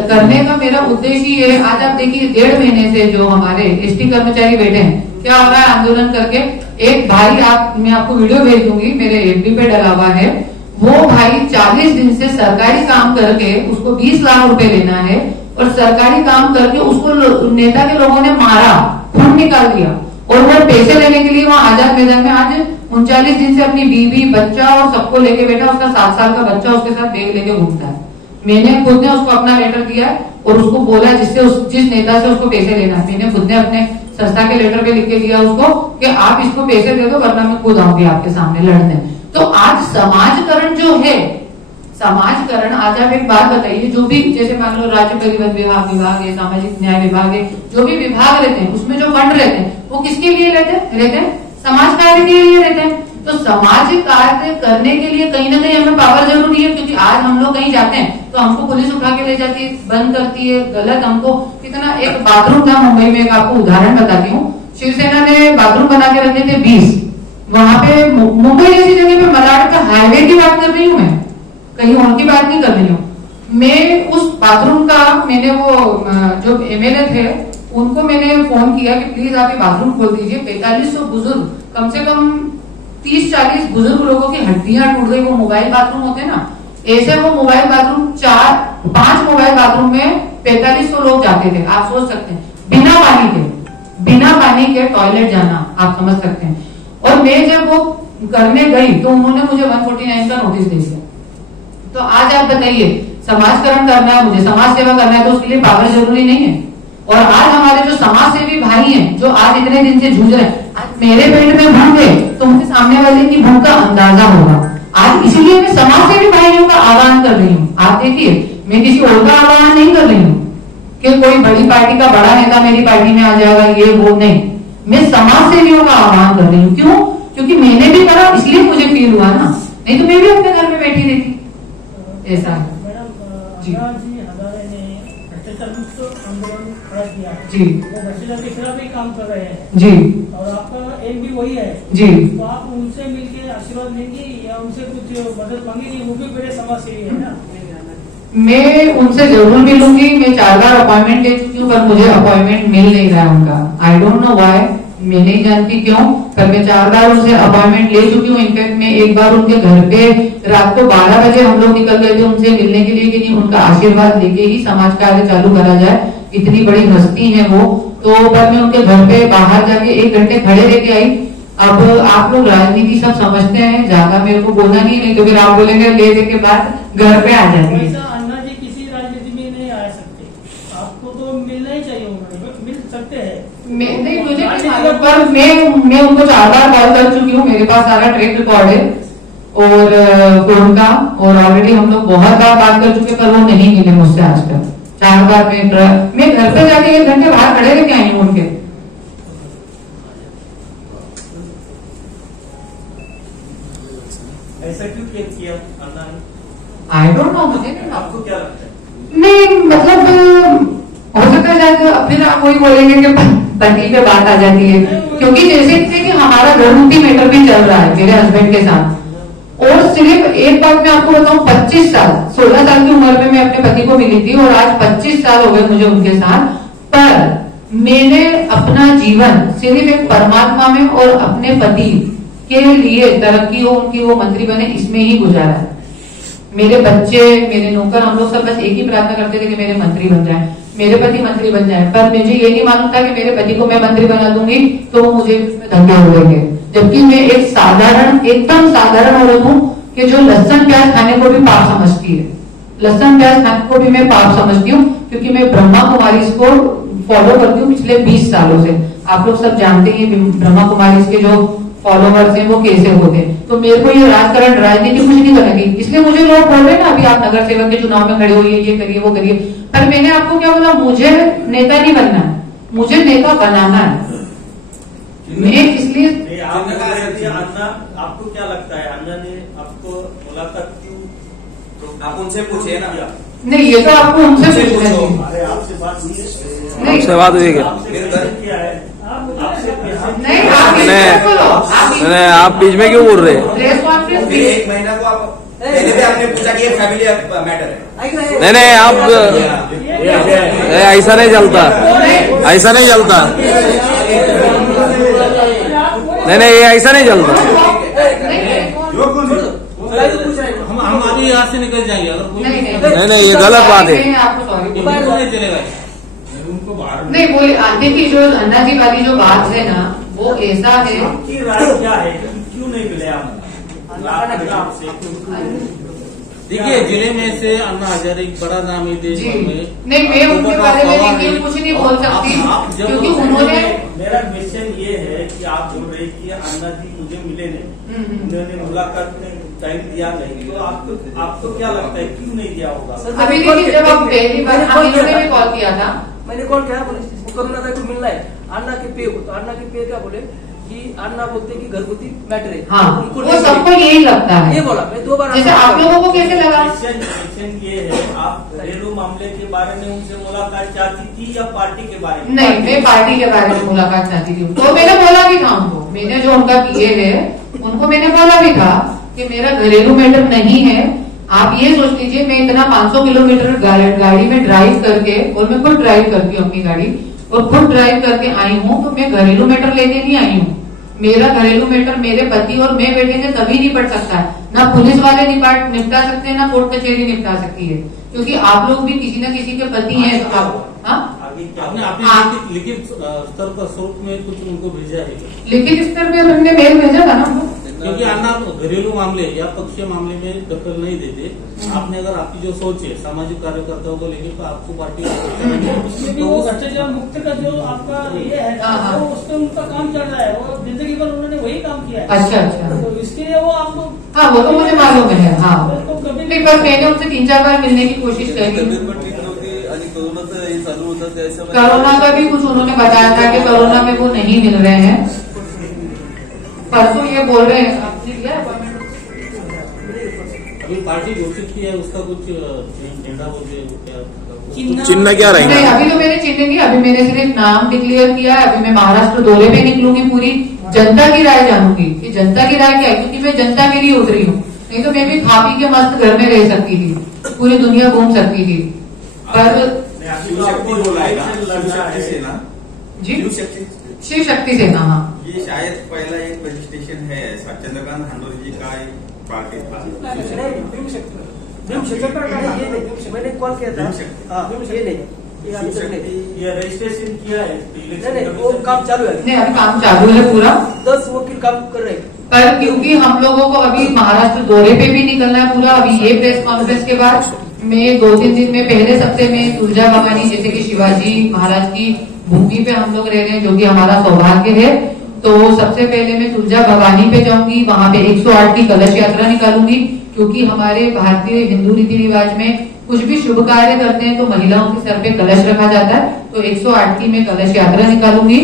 करने का मेरा उद्देश्य ये है। आज आप देखिए 1.5 महीने से जो हमारे एसटी कर्मचारी बैठे हैं, क्या हो रहा है आंदोलन करके। एक भाई मैं आपको वीडियो भेज दूंगी, मेरे एफबी पे डला हुआ है। वो भाई 40 दिन से सरकारी काम करके उसको 20 लाख रुपए लेना है और सरकारी काम करके उसको नेता के लोगों ने मारा, खून निकाल दिया और वो पैसे लेने के लिए वहाँ आजाद मैदान में आज 39 दिन से अपनी बीवी बच्चा और सबको लेके बैठा। उसका 7 साल का बच्चा उसके साथ बैग लेके घूमता है। मैंने खुद ने उसको अपना लेटर दिया और उसको बोला जिस नेता से उसको पैसे लेना है, मैंने खुद ने अपने संस्था के लेटर पे लिख के दिया उसको कि आप इसको पैसे दे दो वरना मैं खुद आऊंगी आपके सामने लड़ने। तो आज समाजकरण जो है, समाजकरण, आज आप एक बात बताइए, जो भी जैसे मान लो राज्य परिवहन विभाग है, सामाजिक न्याय विभाग है, जो भी विभाग रहते हैं उसमें जो फंड रहते हैं वो किसके लिए रहते हैं? समाज कार्य के लिए रहते हैं। तो समाज कार्य करने के लिए कहीं ना कहीं हमें पावर जरूरी है, क्योंकि आज हम लोग कहीं जाते हैं तो हमको पुलिस उठा के ले जाती है, बंद करती है, गलत हमको कितना। एक बाथरूम था मुंबई में, एक आपको उदाहरण बताती हूँ। शिवसेना ने बाथरूम बना के रखे थे 20, वहां पे मुंबई जैसी जगह पे मलाड का हाईवे की बात कर रही हूँ मैं, कहीं और की बात नहीं कर रही हूँ मैं। उस बाथरूम का मैंने वो जो एमएलए थे उनको मैंने फोन किया कि प्लीज आप ये बाथरूम खोल दीजिए। 4500 बुजुर्ग, कम से कम 30-40 बुजुर्ग लोगों की हड्डियां टूट गई। वो मोबाइल बाथरूम होते हैं ना, ऐसे वो मोबाइल बाथरूम 4-5 मोबाइल बाथरूम में 4500 लोग जाते थे। आप सोच सकते हैं, बिना पानी के टॉयलेट जाना, आप समझ सकते हैं। और मैं जब वो करने गई तो उन्होंने मुझे 149 का नोटिस दे दिया। तो आज आप बताइए, समाजकरण करना है मुझे, समाज सेवा करना है, तो उसके लिए पावर जरूरी नहीं है। और आज हमारे जो समाज सेवी भाई हैं जो आज इतने दिन से जूझ रहे हैं, आज मेरे पेट में भूख है तो उनके सामने वाले की भूख का अंदाजा होगा। आज इसीलिए मैं समाज सेवी भाइयों का आह्वान कर रही हूँ। आप देखिए, मैं किसी और का आह्वान नहीं कर रही हूँ कि कोई बड़ी पार्टी का बड़ा नेता मेरी पार्टी में आ जाएगा, ये वो नहीं। मैं समाज सेवियों का आह्वान कर रही हूँ। क्यों? क्योंकि मैंने भी करा, इसलिए मुझे फील हुआ ना, नहीं तो मैं भी अपने घर में बैठी रहती। ऐसा है जी। हजारे ने भ्रष्टाचार मुक्त आंदोलन खड़ा किया है जी, वो भ्रष्टाचार के खिलाफ ही काम कर रहे हैं जी, और आपका एम भी वही है जी। तो आप उनसे मिलकर आशीर्वाद लेंगे या उनसे कुछ मदद मांगेंगे? वो भी बड़े समाज सेवी है ना। मैं उनसे जरूर मिलूंगी। मैं 4 बार अपॉइंटमेंट ले चुकी हूँ पर मुझे अपॉइंटमेंट मिल नहीं रहा है उनका। आई डोंट नो व्हाई, मैं नहीं जानती क्यों, पर मैं 4 बार उनसे अपॉइंटमेंट ले चुकी हूँ। इनफैक्ट मैं एक बार उनके घर पे रात को 12 बजे हम लोग निकल गए थे उनसे मिलने के लिए कि नहीं, उनका आशीर्वाद लेके ही समाज कार्य चालू करा जाए। इतनी बड़ी हस्ती है वो। तो पर मैं उनके घर पे बाहर जाके 1 घंटे खड़े रह के आई। अब आप लोग राजनीति सब समझते हैं, ज्यादा मेरे को बोलना नहीं, नहीं तो फिर आप बोलेंगे ले के बाद घर पे आ जाएंगे। अन्ना जी किसी राजनीति में नहीं आ सकते, आपको तो मिलना ही चाहिए, मिल सकते हैं। नहीं, मुझे पर मैं उनको 4 बार कॉल कर चुकी हूँ, मेरे पास सारा ट्रैक रिकॉर्ड है और फोन का, और ऑलरेडी हम लोग बहुत बार बात कर चुके, पर वो नहीं मिले मुझसे आज तक। 4 बार मैं घर पे जाके 1 घंटे बाहर खड़े रह के आई हूँ उनके। ऐसा क्यों किया अन्ना ने? आई डोंट नो, मुझे नहीं। आपको क्या लगता है? नहीं, मतलब हो सकता है शायद फिर आप वही बोलेंगे कि पति पे बात आ जाती है, क्योंकि जैसे कि हमारा गर्भवती मैटर भी चल रहा है मेरे हस्बैंड के साथ। और सिर्फ एक बात मैं आपको बताऊं, 25 साल 16 साल की उम्र में मैं अपने पति को मिली थी और आज 25 साल हो गए मुझे उनके साथ। पर मैंने अपना जीवन सिर्फ एक परमात्मा में और अपने पति के लिए, तरक्की हो उनकी, वो मंत्री बने, इसमें ही गुजारा है। मेरे बच्चे, मेरे नौकर, हम लोग सब बस एक ही प्रार्थना करते थे कि मेरे मंत्री बन जाए, मेरे पति मंत्री बन जाए। पर मुझे ये नहीं मालूम था कि मेरे पति को मैं मंत्री बना दूंगी तो वो मुझे धक्के उड़ेंगे। जबकि मैं एक साधारण, एकदम साधारण औरत हूँ कि जो लहसुन प्याज खाने को भी पाप समझती है। लहसुन प्याज खाने को भी मैं पाप समझती हूँ, क्योंकि मैं ब्रह्मा कुमारी को फॉलो करती हूँ पिछले 20 सालों से। आप लोग सब जानते हैं ब्रह्मा कुमारी के जो फॉलोवर्स हैं वो कैसे होते हैं। तो मेरे को ये राजकारण, राजनीति कुछ नहीं करना चाहिए। इसलिए मुझे लोग बोल रहे हैं ना, अभी आप नगर सेवक के चुनाव में खड़े होइए, ये करिए, वो करिए। पर मैंने आपको क्या बोला, मुझे नेता नहीं बनना है, मुझे नेता बनाना है। मैं इसलिए नहीं, आप अन्ना, आपको क्या लगता है अन्ना ने आपको मुलाकात क्यों? तो आप उनसे पूछिए ना। नहीं, ये तो आपको उनसे पूछना चाहिए। अरे आपसे बात हुई है? नहीं, आपसे बात हुई क्या? आपसे पैसे किया है? आपसे पैसे नहीं, आप बीच में बोलो, नहीं, आप बीच में क्यों बोल रहे हैं? प्रेस कॉन्फ्रेंस फिर एक महीना को आप पहले भी आपने पूछा कि ये फैमिली मैटर है। नहीं नहीं, आप ऐसा नहीं चलता, ऐसा नहीं चलता। नहीं नहीं, ये ऐसा नहीं चलता। हम अभी यहाँ से निकल जाएंगे अगर कोई नहीं नहीं, ये गलत बात है। मैं आपको सॉरी नहीं चलेगा। उनको बाहर नहीं बोले। देखिए, जो अन्ना जी वाली जो बात है ना, वो ऐसा है। आपकी राय क्या है कि क्यों नहीं मिले आप? आपसे देखिए, जिले में से अन्ना हजारे एक बड़ा नाम है देश जी भर में। नहीं, मैं उनके बारे में लेकिन कुछ नहीं बोल सकती, क्योंकि उन्होंने मेरा क्वेश्चन ये है कि आप बोल रहे कि अन्ना जी मुझे मिले नहीं, उन्होंने मुलाकात में टाइम दिया नहीं, तो आपको क्या लगता है क्यों नहीं दिया होगा? अभी देखिए, जब आप पहली बार इन्होंने भी कॉल किया था, मैंने कॉल किया, बोले करुणा को मिलना है अन्ना के पे को। तो अन्ना के पे क्या बोले कि अन्ना बोलते कि घरगुती मैटर है। हाँ, उनको वो सबको यही लगता है। ये बोला मैं 2 बार। जैसे आप लोगों को कैसे लगा? क्वेश्चन ये है, आप घरेलू मामले के बारे में उनसे मुलाकात चाहती थी या पार्टी के बारे में? नहीं, मैं पार्टी के बारे में मुलाकात चाहती थी। तो मैंने बोला भी था उनको, मैंने जो उनका किए है उनको मैंने बोला भी था कि मेरा घरेलू मैटर नहीं है। आप ये सोच लीजिए, मैं इतना 500 किलोमीटर गाड़ी में ड्राइव करके, और मैं खुद ड्राइव करती हूँ अपनी गाड़ी, और खुद ड्राइव करके आई हूँ, तो मैं घरेलू मैटर लेके नहीं आई हूँ। मेरा घरेलू मैटर मेरे पति और मैं बैठे तभी निपट सकता है, ना पुलिस वाले निपटा सकते हैं, ना कोर्ट कचहरी निपटा सकती है, क्योंकि आप लोग भी किसी न किसी के पति हैं। तो आप आपने लिखित स्तर पर स्रोत में कुछ उनको भेजा है? लिखित स्तर पे हमने मेल भेजा था ना उनको, क्योंकि अन्ना घरेलू मामले या पक्षीय मामले में दखल नहीं देते। आपने अगर आपकी जो सोच है सामाजिक कार्यकर्ताओं को लेकर, तो आपको पार्टी उसमें भी वो भ्रष्टाचार मुक्त का जो आपका ये है, वो उसमें उनका काम चल रहा है, वो जिंदगी भर उन्होंने वही काम किया है। अच्छा, तो इसके लिए वो आपको, हाँ वो तो मुझे मालूम है। हाँ, तो कभी नहीं, पर मैंने उनसे 3-4 बार मिलने की कोशिश करी। कोरोना का भी कुछ उन्होंने बताया था कि कोरोना में वो नहीं मिल रहे हैं। परसों ये बोल रहे हैं, आपने लिया अपॉइंटमेंट? अभी पार्टी घोषित की है, उसका कुछ झंडा चिन्ह क्या रहेगा? नहीं, अभी तो मैंने चिन्ह नहीं, अभी मैंने सिर्फ नाम डिक्लेयर किया है। अभी मैं महाराष्ट्र दौरे पे निकलूंगी, पूरी जनता की राय जानूंगी कि जनता की राय क्या है, क्योंकि मैं जनता के लिए उतरी हूँ। नहीं तो मैं भी खा पी के मस्त घर में रह सकती थी, पूरी दुनिया घूम सकती थी। पर जी, शिव शक्ति सेना। हाँ, ये शायद पहला एक रजिस्ट्रेशन है चंद्रकांत हांडोर जी का पार्टी था। मैंने कॉल किया था। ये नहीं, ये अभी तक नहीं, ये रजिस्ट्रेशन किया है? नहीं, वो काम चालू है। नहीं, अभी काम चालू है पूरा। 10 वकील काम कर रहे हैं। पर क्योंकि हम लोगों को अभी महाराष्ट्र दौरे पे भी निकलना है पूरा, अभी ये प्रेस कॉन्फ्रेंस के बाद मैं 2-3 दिन में पहले सप्ताह में तुलजा भवानी, जैसे कि शिवाजी महाराज की भूमि पे हम लोग रह रहे हैं, जो कि हमारा सौभाग्य है, तो सबसे पहले मैं तुलजा भवानी पे जाऊंगी। वहां पे 108 की कलश यात्रा निकालूंगी, क्योंकि हमारे भारतीय हिंदू रीति रिवाज में कुछ भी शुभ कार्य करते हैं तो महिलाओं के सर पे कलश रखा जाता है। तो 108 की मैं कलश यात्रा निकालूंगी,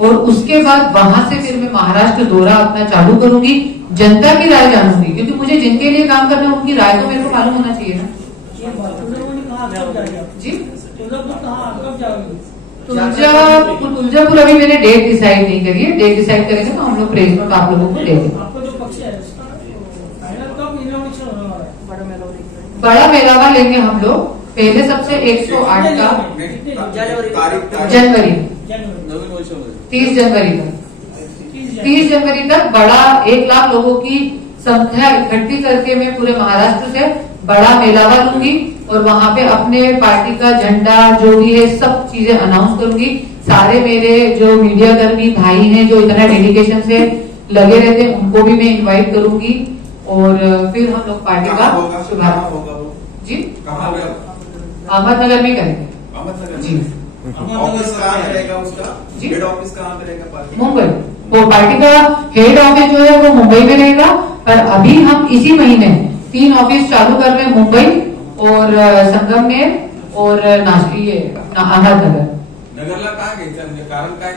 और उसके बाद वहां से फिर मैं महाराष्ट्र दौरा अपना चालू करूंगी। जनता की राय जानूंगी, क्योंकि मुझे जिनके लिए काम करना है उनकी राय तो मेरे को मालूम होना चाहिए ना। जी, तुलजापुर अभी मैंने डेट डिसाइड नहीं करी है। डेट डिसाइड करेंगे तो हम लोग प्रेस में आप लोगों को देंगे। बड़ा मेलावा लेंगे हम लोग पहले सबसे 108 का जनवरी, 30 जनवरी तक। 30 जनवरी तक बड़ा 1 लाख लोगों की संख्या इकट्ठी करके मैं पूरे महाराष्ट्र से बड़ा मेलावा लूंगी, और वहां पे अपने पार्टी का झंडा जो भी है सब चीजें अनाउंस करूंगी। सारे मेरे जो मीडिया कर्मी भाई हैं जो इतना डेडिकेशन से लगे रहते हैं, उनको भी मैं इनवाइट करूंगी, और फिर हम लोग पार्टी का शुभारंभ। जी, अहमदनगर में करेंगे। जी, ऑफिस कहाँ रहेगा उसका? जी, हेड ऑफिस कहाँ पे रहेगा पार्टी? मुंबई। वो पार्टी का हेड ऑफिस जो है वो मुंबई में रहेगा, पर अभी हम इसी महीने 3 ऑफिस चालू कर रहे हैं, मुंबई और संगमनेर और अहमदनगर। नगरला काय घ्यायचं म्हणजे कारण काय?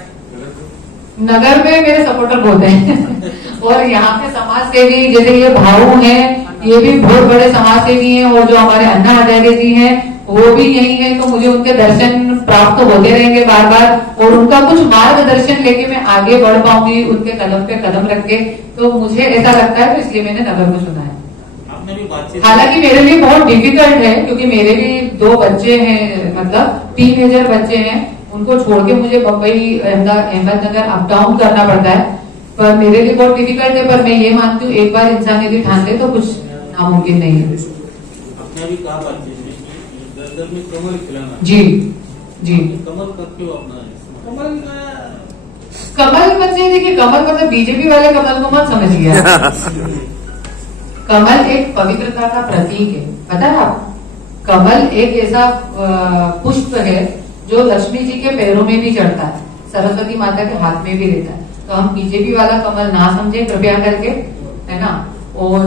नगर में मेरे सपोर्टर बहुत हैं और यहाँ पे समाज सेवी जैसे ये भाऊ हैं, ये भी बहुत बड़े समाज सेवी हैं, और जो हमारे अन्ना हजारे जी हैं वो भी यही है। तो मुझे उनके दर्शन प्राप्त होते रहेंगे बार बार, और उनका कुछ मार्गदर्शन लेके मैं आगे बढ़ पाऊंगी उनके कदम पे कदम रख के। तो मुझे ऐसा लगता है, तो इसलिए मैंने नगर को चुना है। आपने भी बातचीत, हालांकि मेरे लिए बहुत डिफिकल्ट है क्योंकि मेरे भी 2 बच्चे हैं, मतलब टीनेजर बच्चे हैं, उनको छोड़ के मुझे मुंबई अहमदनगर अप डाउन करना पड़ता है। पर मेरे लिए बहुत डिफिकल्ट है, पर मैं ये मानती हूँ एक बार इंसान यदि ठान ले तो कुछ नामुमकिन नहीं है। आपने भी कहा बातचीत में कमल खिलाना, जी जी, कमल कब क्यों अपना कमल कमल बच्चे देखिए, कमल मतलब बीजेपी वाले कमल को मत समझिए। कमल एक पवित्रता का प्रतीक है, पता है आप। कमल एक ऐसा पुष्प है जो लक्ष्मी जी के पैरों में भी चढ़ता है, सरस्वती माता के हाथ में भी रहता है। तो हम बीजेपी वाला कमल ना समझे कृपया करके, है ना। और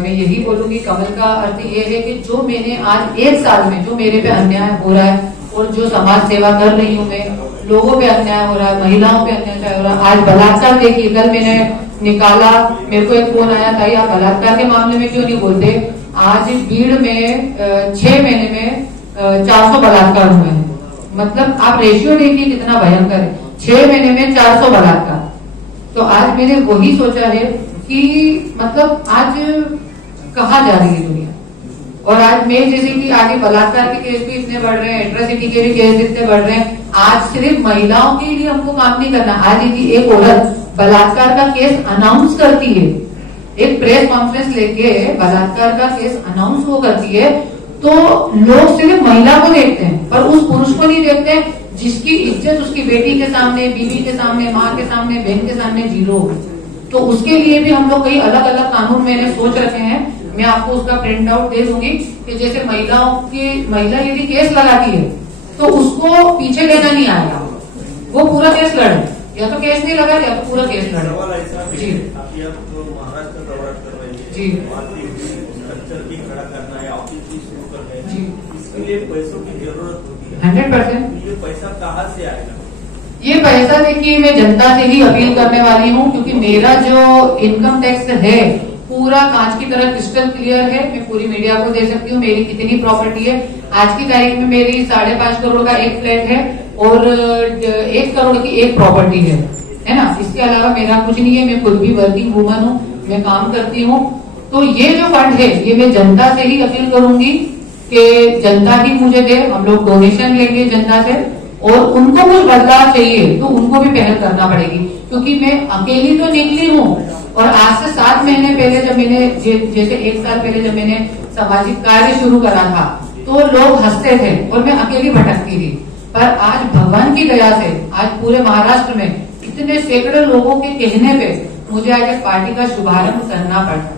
मैं यही बोलूंगी, कमल का अर्थ ये है कि जो मैंने आज 1 साल में जो मेरे पे अन्याय हो रहा है, और जो समाज सेवा कर रही हूँ मैं, लोगों पे अन्याय हो रहा है, महिलाओं पे अन्याय हो रहा है। आज बलात्कार देखिए, कल मैंने निकाला, मेरे को एक फोन आया था, आप बलात्कार के मामले में क्यों नहीं बोलते। आज भीड़ में 6 महीने में 400 बलात्कार हुए हैं। मतलब आप रेशियो देखिए कितना भयंकर है, 6 महीने में 400 बलात्कार। तो आज मैंने वही सोचा है कि मतलब आज कहाँ जा रही है दुनिया। और आज मैं जैसे कि आगे बलात्कार के केस भी इतने बढ़ रहे हैं, एट्रोसिटी के भी केस इतने बढ़ रहे हैं। आज सिर्फ महिलाओं के लिए हमको काम नहीं करना। आज यदि एक औरत बलात्कार का केस अनाउंस करती है, एक प्रेस कॉन्फ्रेंस लेके बलात्कार का केस अनाउंस वो करती है, तो लोग सिर्फ महिला को देखते हैं पर उस पुरुष को नहीं देखते हैं जिसकी इज्जत उसकी बेटी के सामने, बीवी के सामने, माँ के सामने, बहन के सामने जीरो हो। तो उसके लिए भी हम लोग कई अलग अलग कानून मैंने सोच रखे हैं। मैं आपको उसका प्रिंट आउट दे दूंगी कि जैसे महिला यदि केस लगाती है तो उसको पीछे लेना नहीं आएगा, वो पूरा केस लड़े, या तो केस नहीं लगा या तो पूरा केस लड़े। जी महाराष्ट्र दौरा कर रहे हैं जी, स्ट्रक्चर भी खड़ा करना है, ऑफिस भी शुरू करना है जी, इसके लिए पैसों की जरूरत होती है। 100%। ये पैसा कहाँ से आएगा? ये पैसा देखिए मैं जनता से ही अपील करने वाली हूँ, क्योंकि मेरा जो इनकम टैक्स है पूरा कांच की तरह क्रिस्टल क्लियर है। मैं पूरी मीडिया को दे सकती हूँ मेरी कितनी प्रॉपर्टी है। आज की तारीख में मेरी 5.5 करोड़ का एक फ्लैट है और 1 करोड़ की एक प्रॉपर्टी है ना। इसके अलावा मेरा कुछ नहीं है। मैं खुद भी वर्किंग वूमन हूँ, मैं काम करती हूँ। तो ये जो फंड है ये मैं जनता से ही अपील करूंगी कि जनता ही मुझे दे। हम लोग डोनेशन लेंगे जनता से, और उनको कुछ बदलाव चाहिए तो उनको भी पहल करना पड़ेगी, क्योंकि मैं अकेली तो निकली हूँ। और आज से 7 महीने पहले जब मैंने जैसे 1 साल पहले जब मैंने सामाजिक कार्य शुरू करा था तो लोग हंसते थे और मैं अकेली भटकती थी। पर आज भगवान की दया से आज पूरे महाराष्ट्र में इतने सैकड़ों लोगों के कहने पे मुझे आज एक पार्टी का शुभारंभ करना पड़ा।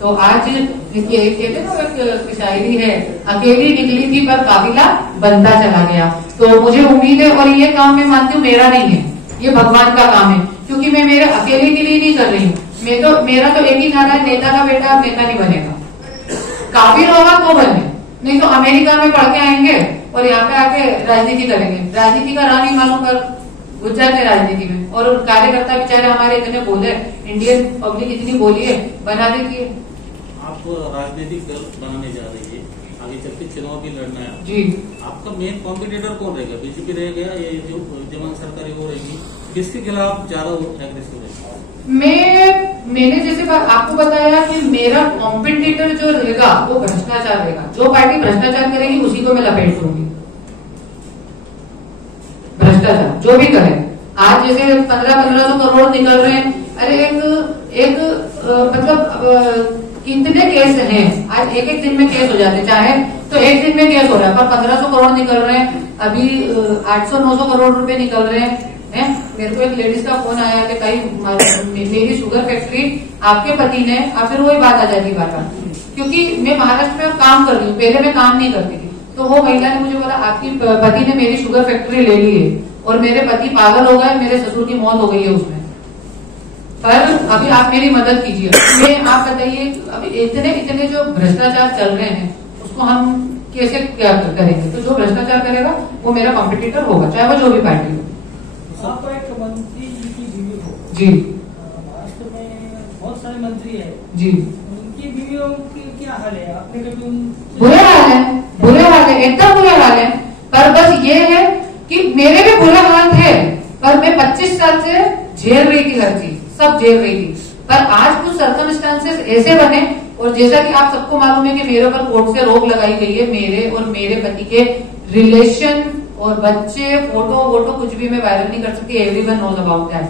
तो आज कहते ना एक शायरी है, अकेली निकली थी पर काफिला बनता चला गया। तो मुझे उम्मीद है, और ये काम मैं मानती हूँ मेरा नहीं है, ये भगवान का काम है, क्योंकि मैं मेरे अकेले के लिए नहीं कर रही हूँ। मेरा तो एक ही नारा है, नेता का बेटा अब नेता नहीं बनेगा। काबिल होगा तो बने, नहीं तो अमेरिका में पढ़ के आएंगे और यहाँ पे आके राजनीति करेंगे। राजनीति का राह नहीं मालूम कर घुस जाते राजनीति में, और कार्यकर्ता बेचारे हमारे इतने बोले, इंडियन पब्लिक इतनी बोली है, बना देती है। आप राजनीतिक दल बनाने जा रही है, आगे चल के चुनाव भी लड़ना है जी, आपका मेन कॉम्पिटिटर कौन रहेगा? बीजेपी रहेगा या ये जो विद्यमान सरकार है वो रहेगी? किसके खिलाफ ज्यादा एग्रेसिव रहेगा? मैंने जैसे आपको बताया कि मेरा कॉम्पिटिटर जो रहेगा वो भ्रष्टाचार रहेगा। जो पार्टी भ्रष्टाचार करेगी उसी को मैं लपेट दूंगी। भ्रष्टाचार जो भी करे, आज जैसे 1500 करोड़ निकल रहे हैं। अरे एक मतलब कितने केस हैं, आज एक दिन में केस हो जाते हैं, चाहे तो एक दिन में केस हो रहा है, पर 1500 करोड़ निकल रहे हैं। अभी 800-900 करोड़ रुपए निकल रहे हैं। मेरे को एक लेडीज का फोन आया कि कहीं मेरी शुगर फैक्ट्री आपके पति ने, अब फिर वही बात आ जाती है बार, क्योंकि मैं महाराष्ट्र में काम कर रही हूँ, पहले मैं काम नहीं करती थी। तो वो महिला ने मुझे बोला आपकी पति ने मेरी शुगर फैक्ट्री ले ली है और मेरे पति पागल हो गए, मेरे ससुर की मौत हो गई है उसमें, पर अभी आप मेरी मदद कीजिए। मैं आप बताइए, अभी इतने जो भ्रष्टाचार चल रहे हैं उसको हम कैसे क्या करेंगे? तो जो भ्रष्टाचार करेगा वो मेरा कॉम्पिटिटर होगा, चाहे वो जो भी पार्टी हो। आपका एक मंत्री जी। महाराष्ट्र में बहुत सारे मंत्री है जी। उनकी बीवियों की क्या हाल है? आपने कभी बुरे हाल है, बुरे हाल है, एकदम बुरे हाल है। पर बस ये है कि मेरे भी बुरे हाल थे, पर मैं 25 साल से झेल रही थी, हर चीज सब झेल रही थी। पर आज कुछ सर्कमस्टांसेस ऐसे बने, और जैसा कि आप सबको मालूम है कि मेरे ऊपर कोर्ट से रोक लगाई गई है, मेरे और मेरे पति के रिलेशन और बच्चे, फोटो वोटो कुछ भी मैं वायरल नहीं कर सकती। एवरीवन नोज अबाउट दैट,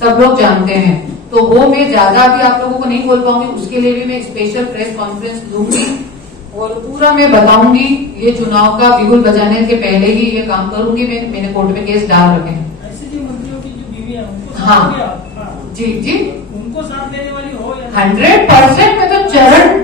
सब लोग जानते हैं। तो वो मैं ज्यादा भी आप लोगों को नहीं बोल पाऊंगी, उसके लिए भी मैं स्पेशल प्रेस कॉन्फ्रेंस लूंगी और पूरा मैं बताऊंगी। ये चुनाव का बिगुल बजाने से पहले ही ये काम करूंगी। मैंने कोर्ट में केस डाल रखे हैं। ऐसे जो मंत्रियों की जो बीवी है उनको हाँ। साथ हाँ। जी जी, उनको साथ देने वाली हो या 100%। मैं तो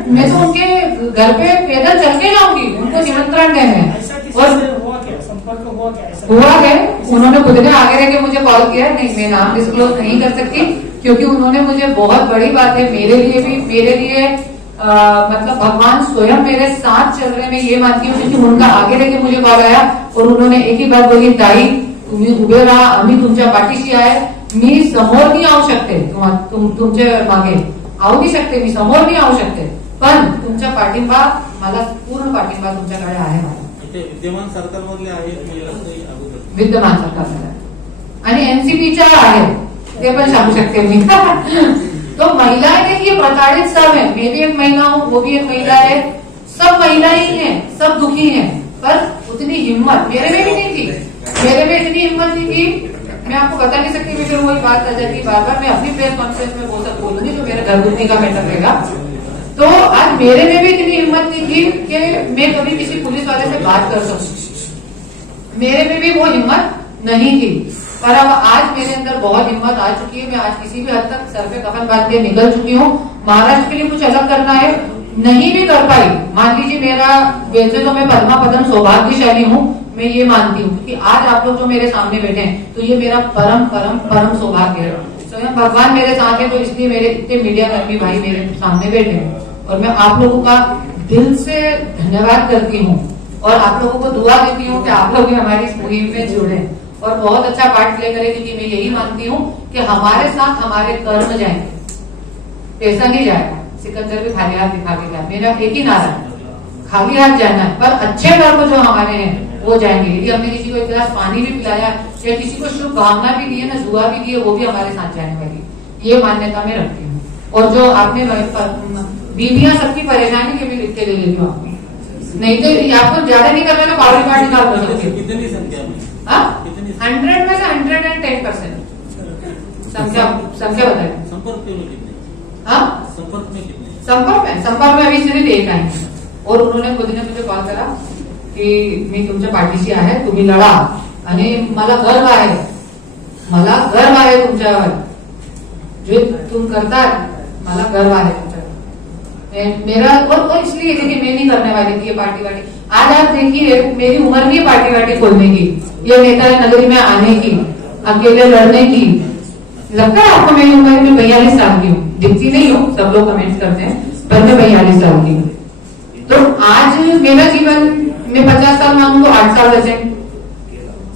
मैं तो उनके घर पे पैदल चल के जाऊंगी, उनको निमंत्रण देने। ऐसा किसी और से हुआ क्या? संपर्क हुआ क्या? ऐसा हुआ है, उन्होंने खुद ने आगे रह के मुझे कॉल किया। नहीं, मैं नाम डिस्क्लोज नहीं कर सकती, क्योंकि उन्होंने मुझे बहुत बड़ी बात है मेरे लिए भी, मेरे लिए मतलब भगवान स्वयं मेरे साथ चल रहे, मैं ये मानती हूँ। क्योंकि उनका आगे रह के मुझे कॉल आया और उन्होंने एक ही बात बोली, ताई तुम्ही उभे राहा, आम्ही तुमच्या पाठीशी आहे, मी समोर नाही आऊ शकते, तुमच्या मागे आऊ नाही शकते, मी समोर नाही आऊ शकते, पण तुमचा पाठिंबा, मला पूर्ण पाठिंबा तुमच्याकडे आहे. विद्यमान सरकारमधले आहेत, विद्यमान सरकार आणि एनसीपीच्या आहेत, ते पण सांगू शकते मी. तो महिलाएं देखिए प्रताड़ित सब है, मैं भी एक महिला हूँ, वो भी एक महिला है, सब महिला ही है, सब दुखी है। पर उतनी हिम्मत मेरे में भी नहीं थी, मेरे में इतनी हिम्मत नहीं थी, मैं आपको बता नहीं सकती। फिर वही बात आ जाती बार बार, मैं अपनी प्रेस कॉन्फ्रेंस में वो सब बोलूंगी जो मेरे घरगुती का मैटर रहेगा। तो आज मेरे में भी इतनी हिम्मत नहीं थी कि मैं कभी किसी पुलिस वाले से बात कर सकूं, मेरे में भी वो हिम्मत नहीं थी। पर अब आज मेरे अंदर बहुत हिम्मत आ चुकी है, मैं आज किसी भी हद तक सर पे कफन बांध के निकल चुकी हूँ। महाराष्ट्र के लिए कुछ अलग करना है, नहीं भी कर पाई, मान लीजिए मेरा, वैसे तो मैं पद्मा पदम सौभाग्यशाली हूँ, मैं ये मानती हूँ, क्योंकि आज आप लोग जो मेरे सामने बैठे हैं तो ये मेरा परम परम परम सौभाग्य है। स्वयं भगवान मेरे साथ है, तो इसलिए मेरे इतने मीडिया कर्मी भाई मेरे सामने बैठे हैं, और मैं आप लोगों का दिल से धन्यवाद करती हूँ और आप लोगों को दुआ देती हूँ कि आप लोग भी हमारी इस मुहिम में जुड़े और बहुत अच्छा पार्ट प्ले करें। क्योंकि मैं यही मानती हूँ कि हमारे साथ हमारे कर्म जाएंगे, पैसा नहीं जाएगा। सिकंदर भी खाली हाथ दिखा के गया, मेरा एक ही नारा है, खाली हाथ जाना है, पर अच्छे कर्म जो हमारे हैं वो जाएंगे। यदि हमने किसी को एक गिलास पानी भी पिलाया या किसी को शुभ भावना भी दी है ना, दुआ भी दी है, वो भी हमारे साथ जाने वाली, ये मान्यता मैं रखती हूँ। और जो आपने बीबियां सबकी परेशानी के भी लिख के ले लेती हूँ, नहीं तो आपको ज्यादा नहीं करना तो पावर पार्टी का कर सकते। कितनी संख्या में? 100 में से 110% संख्या बताइए। संपर्क में कितने? हाँ, संपर्क में कितने? संपर्क में अभी सिर्फ एक आहे, और उन्होंने खुद ने मुझे कॉल करा की मी तुमच्या पाठीशी आहे, तुम्ही लढा, आणि मला गर्व आहे तुमच्यावर, जो तुम करतात, मला गर्व आहे तुमच्यावर। मेरा और इसलिए देखिए मैं नहीं करने वाली थी ये पार्टी वार्टी। आज आप देखिए मेरी उम्र नहीं पार्टी वार्टी खोलने की, ये नेता नगरी में आने की, अकेले लड़ने की। लगता है आपको मेरी उम्र में 42 साल की हूँ, दिखती नहीं हूँ, सब लोग कमेंट करते हैं, पर मैं 42 साल की हूँ। तो आज मेरा जीवन में 50 साल मांगू तो 8 साल बचे,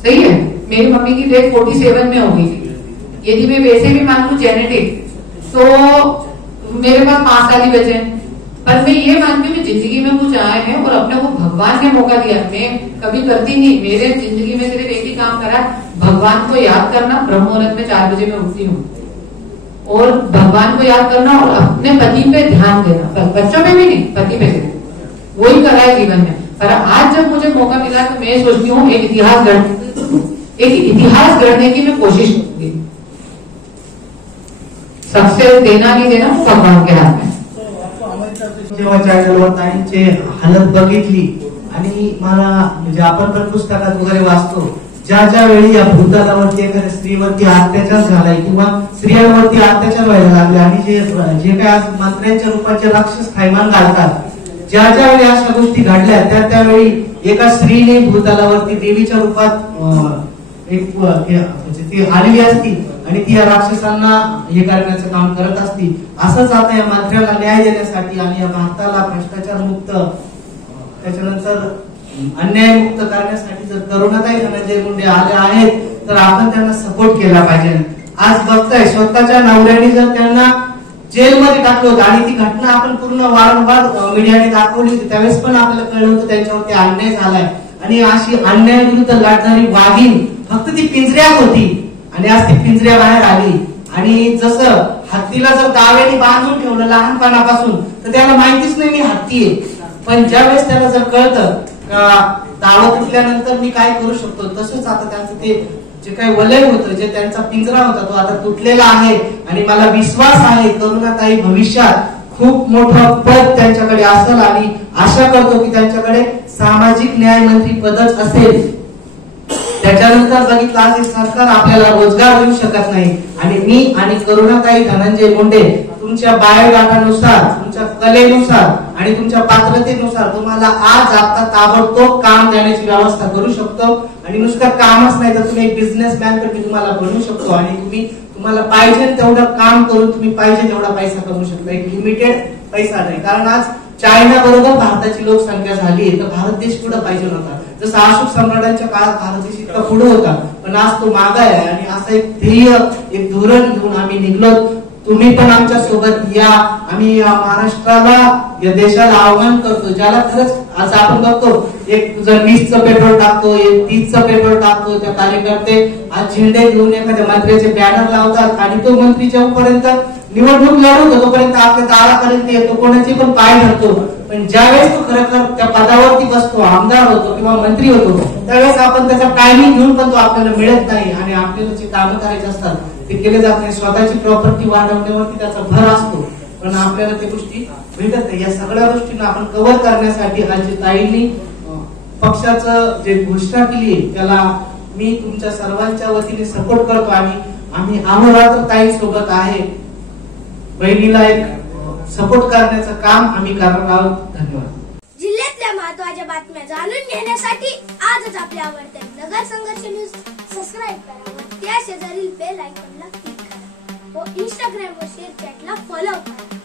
सही है। मेरी मम्मी की डेथ 47 में हो गई थी। यदि मैं वैसे भी मान लू जेनेटिक, तो मेरे पास 5 साल ही बचे। पर मैं ये मानती हूँ कि जिंदगी में कुछ आए हैं और अपने को भगवान ने मौका दिया। मैं कभी करती नहीं, मेरे जिंदगी में सिर्फ एक ही काम करा, भगवान को याद करना। ब्रह्म मुहूर्त में 4 बजे मैं उठती हूँ, और भगवान को याद करना और अपने पति पे ध्यान देना, बच्चों पे भी नहीं, पति पे से वही करा है जीवन में। पर आज जब मुझे मौका मिला तो मैं सोचती हूँ एक इतिहास गढ़ने की मैं कोशिश करूंगी। सक्सेस देना नहीं देना वो भगवान के हाथ में। जेव्हा चॅनलवर ताईंचे हालत बघितली आणि मला म्हणजे आपण पण पुस्तकात वगैरे वाचतो, ज्या वेळी या भूतलावरती एखाद्या स्त्रीवरती अत्याचार झालाय किंवा स्त्रियांवरती अत्याचार व्हायला लागले आणि जे काही आज मंत्र्यांच्या रूपाचे राक्षस थैमान घालतात, ज्या वेळी अशा गोष्टी घडल्या त्यावेळी एका स्त्रीने भूतलावरती देवीच्या रूपात एक म्हणजे ती आलेली असती आणि ती या राक्षसांना हे करण्याचं काम करत असती। असंच आता या मंत्र्याला न्याय देण्यासाठी आणि या भारताला भ्रष्टाचार मुक्त, त्याच्यानंतर अन्याय मुक्त करण्यासाठी जर करुणाताई धनंजय मुंडे आले आहेत तर आपण त्यांना सपोर्ट केला पाहिजे। आज बघताय स्वतःच्या नवऱ्याने जर त्यांना जेलमध्ये टाकलं होतं आणि ती घटना आपण पूर्ण वारंवार मीडियाने दाखवली होती, त्यावेळेस पण आपल्याला कळलं होतं त्यांच्यावरती अन्याय झालाय. आणि अशी अन्यायाविरुद्ध लढणारी वाघीण फक्त ती पिंजऱ्यात होती आणि आज ती पिंजऱ्याबाहेर आली. आणि जसं हत्तीला जर दाव्याने बांधून ठेवलं लहानपणापासून तर त्याला माहितीच नाही मी हत्ती आहे, पण ज्यावेळेस त्याला जर कळतं का दावा तुटल्यानंतर मी काय करू शकतो, तसंच आता त्यांचं ते जे काही वलय होतं, जे त्यांचा पिंजरा होता तो आता तुटलेला आहे. आणि मला विश्वास आहे करुणाताई भविष्यात खूप मोठं पद त्यांच्याकडे असेल आणि आशा करतो की त्यांच्याकडे सामाजिक न्याय मंत्री पदच असेल. त्याच्यानंतर बघितलं आज हे सरकार आपल्याला रोजगार देऊ शकत नाही आणि मी आणि करुणाताई धनंजय मुंडे तुमच्या बायोडाटानुसार, तुमच्या कलेनुसार आणि तुमच्या पात्रतेनुसार तुम्हाला आज आता ताबडतोब काम देण्याची व्यवस्था करू शकतो. आणि नुसतं कामच नाही तर तुम्ही एक बिझनेसमॅन पण मी तुम्हाला बनवू शकतो आणि तुम्हाला पाहिजे तेवढं काम करून तुम्ही पाहिजे तेवढा पैसा कमवू शकता. एक लिमिटेड पैसा नाही, कारण आज चायना बरोबर भारताची लोकसंख्या झाली तर भारत देश पुढे पाहिजे नव्हता. जसं अशोक सम्राटांच्या काळात भारत देश इतका पुढे होता, पण आज तो मागे आहे. आणि असं एक ध्येय, एक धोरण घेऊन आम्ही निघलो. तुम्ही पण आमच्या सोबत या. आम्ही या महाराष्ट्राला, या देशाला आव्हान करतो, ज्याला खरंच आज आपण बघतो एक जर 20चं पेट्रोल टाकतो, एक 30चं पेट्रोल टाकतो, त्या कार्यकर्ते आज झेंडे घेऊन एखाद्या मंत्र्याचे बॅनर लावतात आणि तो मंत्री जेव्हापर्यंत निवडणूक लढवतो तोपर्यंत आपल्या दारापर्यंत येतो, कोणाचे पण पाय धरतो. पण ज्यावेळेस तो खरोखर त्या पदावरती बसतो, आमदार होतो किंवा मंत्री होतो, त्यावेळेस आपण त्याचा टायमिंग घेऊन पण तो आपल्याला मिळत नाही आणि आपल्याला जे कामं करायचे असतात ते केले जात नाही. स्वतःची प्रॉपर्टी वाढवण्यावरती त्याचा भर असतो, पण आपल्याला त्या गोष्टी भेटत नाही. या सगळ्या गोष्टींना आपण कव्हर करण्यासाठी आज जे ताईंनी पक्षाचं जे घोषणा केली त्याला मी तुमच्या सर्वांच्या वतीने सपोर्ट करतो आणि आम्ही अहोरात्र ताई सोबत आहे. बहिणीला एक सपोर्ट करण्याचं काम आम्ही करणार आहोत. धन्यवाद. जिल्ह्यातल्या महत्त्वाच्या बातम्या जाणून घेण्यासाठी आजच आपल्या आवडत्या नगर संघर्ष न्यूज सबस्क्राईब करा व त्या शेजारील बेल आयकॉनला क्लिक करा व इंस्टाग्राम व शेअर चॅटला फॉलो करा.